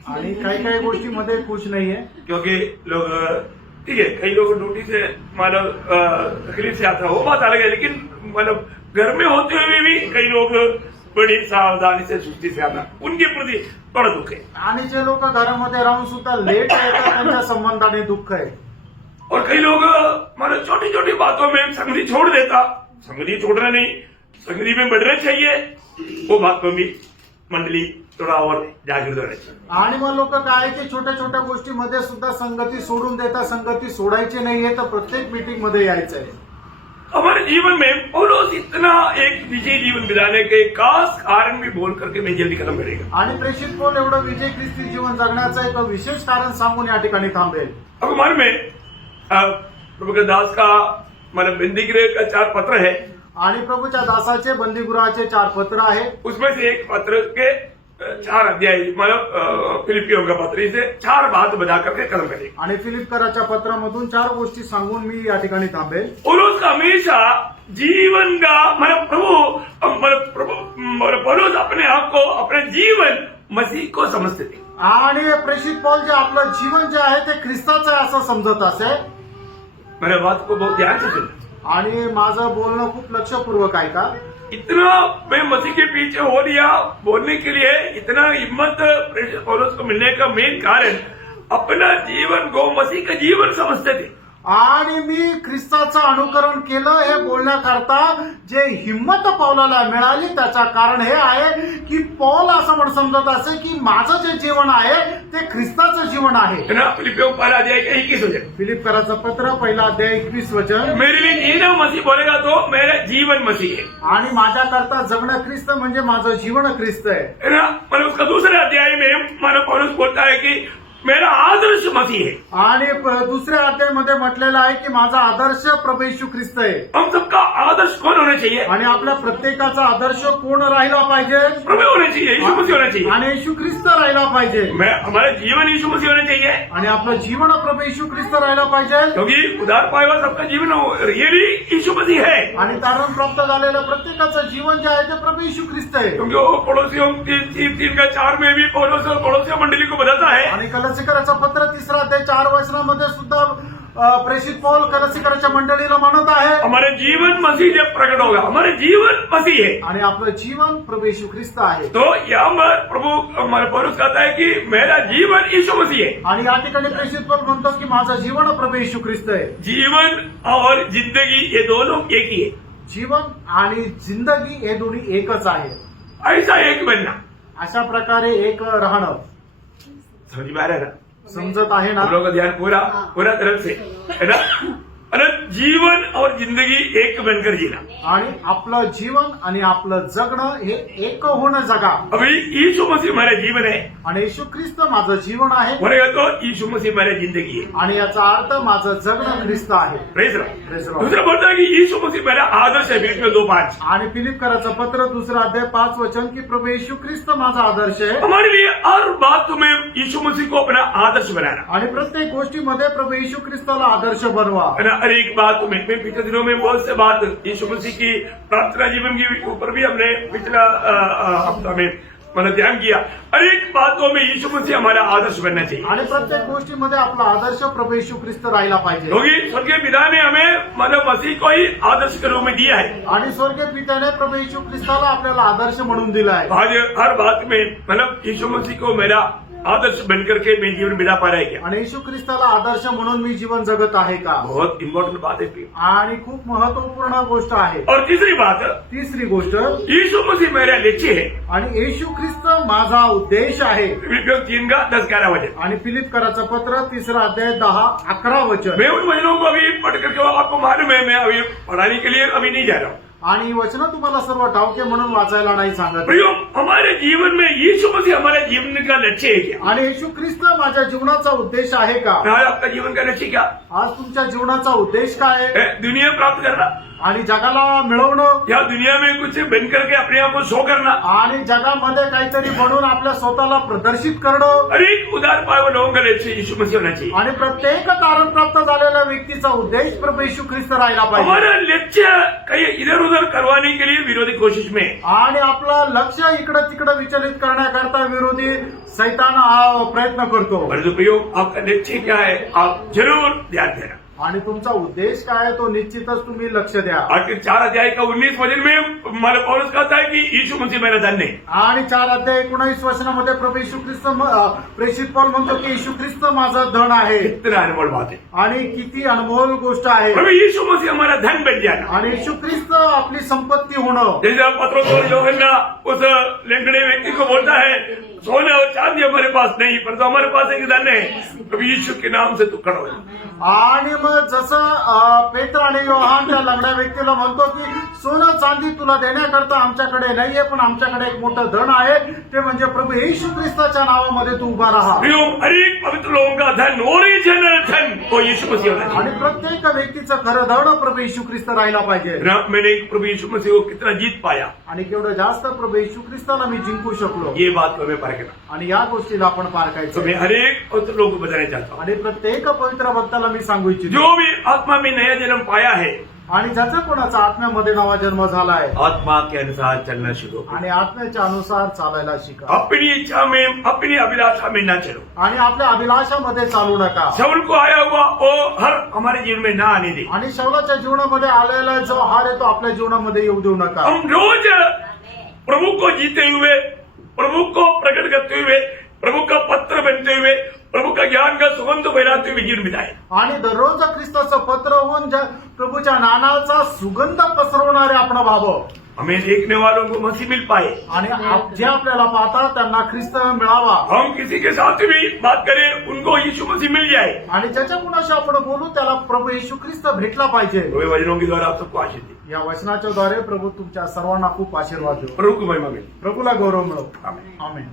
आणि काही काही गोष्टीमध्ये खुश नाहीये. क्योंकि लोग ठीक है कई लोग ड्यूटी से मतलब तकलीफ से आता है वो बात अलग है. लेकिन मतलब घर में होते हुए भी कई लोग बड़ी सावधानी से सुस्ती से आना उनके प्रति थोड़ा दुख है. आणि जे लोक घरामध्ये राहून सुद्धा लेट येतात त्यांच्या संबंधाने दुःख आहे. और कई लोग मतलब छोटी छोटी बातों में संगति छोड़ देता. संगति छोड़ना नहीं, संगति में बढ़ना चाहिए. वो बात में भी मंडली थोड़ा और जागृत होना चाहिए. आणि मग लोक काय की छोट्या छोट्या गोष्टीमध्ये सुद्धा संगती सोडून देतात. संगती सोडायची नाहीये तर प्रत्येक मीटिंग मध्ये यायचं आहे. हमारे जीवन में पौलुस इतना एक विजय जीवन बिताने के खास कारण भी बोल करके मैं जल्दी खत्म करेगा. आणि प्रेषित पौल एवढं विजय ख्रिस्ती जीवन जगण्याचं एक विशेष कारण सांगून या ठिकाणी थांबेल. अब हमारे में प्रभु के दास का मतलब बंदीगृह का 4 पत्र है. आणि प्रभूच्या दासाचे बंदीगृहाचे 4 पत्र आहे. उसमें से एक पत्र के 4 अध्याय मतलब फिलिपियों का पत्र इसे 4 बात बता करके खत्म करेगा. आणि फिलिपकराच्या पत्रामधून 4 गोष्टी सांगून मी या ठिकाणी थांबेल. पौलुस का हमेशा जीवन का मतलब पौलुस अपने आप को अपने जीवन मसीह को समझते थे. आणि प्रेषित पौल जे आपलं जीवन जे आहे ते ख्रिस्ताचं आहे असं समजत असे. मेरे बात को बहुत ध्यान से सुनना. आणि माझं बोलणं खूप लक्षपूर्वक ऐका. इतना मैं मसीह के पीछे हो लिया बोलने के लिए इतना हिम्मत पौलुस को मिलने का मेन कारण अपना जीवन को मसीह का जीवन समझते थे. आणि मी ख्रिस्ताचं अनुकरण केलं हे बोलण्याकरता जे हिंमत पौलाला मिळाली त्याचं कारण हे आहे की पौल असं म्हणून समजत असे की माझं जे जीवन आहे ते ख्रिस्ताचं जीवन आहे. फिलिपियों 1 अध्याय 21 वचन. फिलिपकराचं पत्र 1 अध्याय 21 वचन. मेरे लिए जीना मसीह बोलेगा तो मेरा जीवन मसीह है. आणि माझ्याकरता जगणं ख्रिस्त म्हणजे माझं जीवन ख्रिस्त आहे. मतलब उसका दूसरे अध्याय में मानो पौलुस बोलता है कि मेरा आदर्श मसीह है. आणि दुसऱ्या अध्यायामध्ये म्हटलेलं आहे की माझा आदर्श प्रभू येशू ख्रिस्त आहे. हम सबका आदर्श कौन होना चाहिए? आणि आपल्या प्रत्येकाचा आदर्श कोण राहिला पाहिजे? प्रभु होना चाहिए, यीशु मसीह होना चाहिए. आणि येशू ख्रिस्त राहिला पाहिजे. हमारा जीवन यीशु मसीह होना चाहिए. आणि आपलं जीवन प्रभू येशू ख्रिस्त राहिला पाहिजे. क्योंकि उधार पाया हुआ सबका जीवन रियली यीशु मसीह है. आणि तारण प्राप्त झालेलं प्रत्येकाचं जीवन जे आहे ते प्रभू येशू ख्रिस्त आहे. क्योंकि वो पड़ोसियों 3:4 में भी पौलुस पड़ोसियों मंडली को बताता है. आणि कलसीकराचं पत्र 3 अध्याय 4 वचनामध्ये सुद्धा प्रेषित पौल कलसीकराच्या मंडळीला म्हणत आहे हमारे जीवन मसीह जब प्रकट होगा, हमारे जीवन मसीह है, आणि आपलं जीवन प्रभू येशू ख्रिस्त आहे. तो यहाँ पर प्रभु हमारे पौलुस कहता है कि मेरा जीवन यीशु मसीह है. आणि या ठिकाणी प्रेषित पौल म्हणतो की माझं जीवन प्रभू येशू ख्रिस्त आहे. जीवन और जिंदगी ये दोनों एक ही है. जीवन आणि जिंदगी हे दोन्ही एकच आहे. ऐसा एक बनना. अशा प्रकारे एक राहणं. समझ में आ रहा है ना? समजत आहे ना? हम लोगों का ध्यान पूरा पूरा तरफ से है ना. और जीवन और जिंदगी एक बनकर जीना. आणि आपलं जीवन आणि आपलं जगणं हे एक होणं जगा. अभी यीशु मसीह हमारा जीवन है, आणि येशू ख्रिस्त माझं जीवन आहे बोलेगा तो यीशु मसीह हमारा जिंदगी है. आणि याचा अर्थ माझं जगणं ख्रिस्त आहे. Praise Praise Lord. the Lord. दूसरा बोलता है कि यीशु मसीह मेरा आदर्श है. फिलिपियों 2:5. आणि फिलिपकराचं पत्र 2 अध्याय 5 वचन की प्रभू येशू ख्रिस्त माझा आदर्श आहे. हमारे लिए हर बात में यीशु मसीह को अपना आदर्श बनाना. आणि प्रत्येक गोष्टीमध्ये प्रभु येशू ख्रिस्ताला आदर्श बनवा. है ना. हर एक बात में पिछले दिनों में बहुत से बात यीशु मसीह की प्रार्थना जीवन के ऊपर भी हमने पिछला हफ्ता में मैंने ध्यान किया. हर एक बातों में यीशु मसीह हमारा आदर्श बनना चाहिए. आणि प्रत्येक गोष्टीमध्ये आपला आदर्श प्रभू येशू ख्रिस्त राहिला पाहिजे. क्योंकि स्वर्गीय पिता ने हमें मतलब मसीह को ही आदर्श के रूप में दिया है. आणि स्वर्गीय पित्याने प्रभू येशू ख्रिस्ताला आपल्याला आदर्श म्हणून दिला आहे. आज हर बात में मतलब यीशु मसीह को मेरा आदर्श बनकर के मैं जीवन बिता पा रहा है क्या? आणि येशू ख्रिस्ताला आदर्श म्हणून मी जीवन जगत आहे का? बहुत इम्पोर्टेंट बात है. आणि खूप महत्वपूर्ण गोष्ट आहे. और तीसरी बात, तिसरी गोष्ट, यीशु मसीह मेरा लक्ष्य है. आणि येशू ख्रिस्त माझा उद्देश आहे. फिलिपियों 3:10-11 वचन. आणि फिलिपकराचं पत्र 3 अध्याय 10-11 वचन. मैं उन वचनों को अभी पढ़ करके आपको मालूम है, मैं अभी पढ़ाने के लिए अभी नहीं जा रहा हूँ. आणि वचन तुम्हाला सर्व ठाऊक आहे म्हणून वाचायला नाही सांगत. प्रियो, हमारे जीवन में यीशु मसीह हमारे जीवन का लक्ष्य है क्या? आणि येशू ख्रिस्त माझ्या जीवनाचा उद्देश आहे का? आज आपका जीवन का लक्ष्य क्या आज तुमच्या जीवनाचा उद्देश काय आहे? है? दुनिया प्राप्त करना आणि जगाला मिळवणं, या दुनिया में कुछ बन करके अपने आप को शो करना. आणि जगामध्ये काहीतरी बनवून आपल्या स्वतःला प्रदर्शित करणं. हर एक उदार पाए लोगों का लक्ष्य यीशु मसीह होना चाहिए. आणि प्रत्येक तारण प्राप्त झालेल्या व्यक्तीचा उद्देश प्रभू येशू ख्रिस्त राहिला पाहिजे. हमारा लक्ष्य कहीं इधर उधर करवाने के लिए विरोधी कोशिश में, आणि आपलं लक्ष इकडं तिकडं विचलित करण्याकरता विरोधी सैतान प्रयत्न करतो. परंतु प्रियो, आपका लक्ष्य क्या है आप जरूर ध्यान देना. आणि तुमचा उद्देश काय आहे तो निश्चितच तुम्ही लक्ष द्या. आखिर 4 अध्याय का 19 वचन में हमारा पौलुस कहता है कि यीशु मसीह मेरा धन है. आणि 4 अध्याय 19 वचनामध्ये प्रभू येशू ख्रिस्त प्रेषित पौल म्हणतो की येशू ख्रिस्त माझं धन आहे. इतना अनमोल बात है. आणि किती अनमोल गोष्ट आहे. प्रभु यीशु मसीह हमारा धन बन जाना. आणि येशू ख्रिस्त आपली संपत्ती होणं. जैसे पत्रोस और यूहन्ना उस लंगड़े व्यक्ति को बोलता है, सोना और चांदी हमारे पास नहीं, परंतु हमारे पास एक धन है, प्रभु यीशु के नाम से तू खड़ा हो. आणि मग जसं पेत्र आणि योहान त्या लंगड्या व्यक्तीला म्हणतो की सोनं चांदी तुला देण्याकरता आमच्याकडे नाहीये, पण आमच्याकडे एक मोठं धन आहे, ते म्हणजे प्रभू येशू ख्रिस्ताच्या नावामध्ये तू उभा राहा. प्रियो, हर एक पवित्र लोगों का धन, ओरिजिनल धन वो यीशु मसीह होना चाहिए. आणि प्रत्येक व्यक्तीचं खरं धन प्रभू येशू ख्रिस्त राहिला पाहिजे. मैंने प्रभु यीशु मसीह को कितना जीत पाया, आणि केवढं जास्त प्रभू येशू ख्रिस्ताला मी जिंकू शकलो, ये बात को हमें परखना. आणि या गोष्टीला आपण तो पारखायचं. मैं हर एक पवित्र लोगों को बताना चाहता हूँ, आणि प्रत्येक पवित्र भक्ताला मी सांगू इच्छितो, जो भी आत्मा में नया जन्म पाया है, आणि ज्याचा कोणाचा आत्म्यामध्ये नवा जन्म झाला आहे, आत्मा के अनुसार चलना शुरू करो. आणि आत्म्याच्या अनुसार चालायला शिका. अपनी इच्छा में, अपनी अभिलाषा में न चलो. आणि आपल्या अभिलाषामध्ये चालू नका. शौल को आया हुआ वो हर हमारे जीवन में ना आने दे. आणि शौलाच्या जीवनामध्ये आलेला जो हार आहे तो आपल्या जीवनामध्ये येऊ देऊ नका. हम रोज प्रभु को जीते हुए, प्रभु को प्रकट करते हुए, प्रभु का पत्र बनते हुए, प्रभु का ज्ञान का सुगंध फैलाते हुए जीवन बिताए. आणि दररोज ख्रिस्ताचं पत्र होऊन प्रभूच्या नानाचा सुगंध पसरवणारे आपण व्हावं. हमें देखने वालों को मसीह मिल पाए. आणि जे आपल्याला पाहतात त्यांना ख्रिस्त मिळावा. हम किसी के साथ भी बात करें, उनको यीशु मसीह मिल जाए. आणि ज्याच्या कुणाशी आपण बोलू त्याला प्रभू येशू ख्रिस्त भेटला पाहिजे. वे वचनों के द्वारा आप सबको आशीष दे. या वचनाच्या द्वारे प्रभू तुमच्या सर्वांना खूप आशीर्वाद देऊ. प्रभु को महिमा मिले. प्रभूला गौरव मिळो. आमीन. आमेन.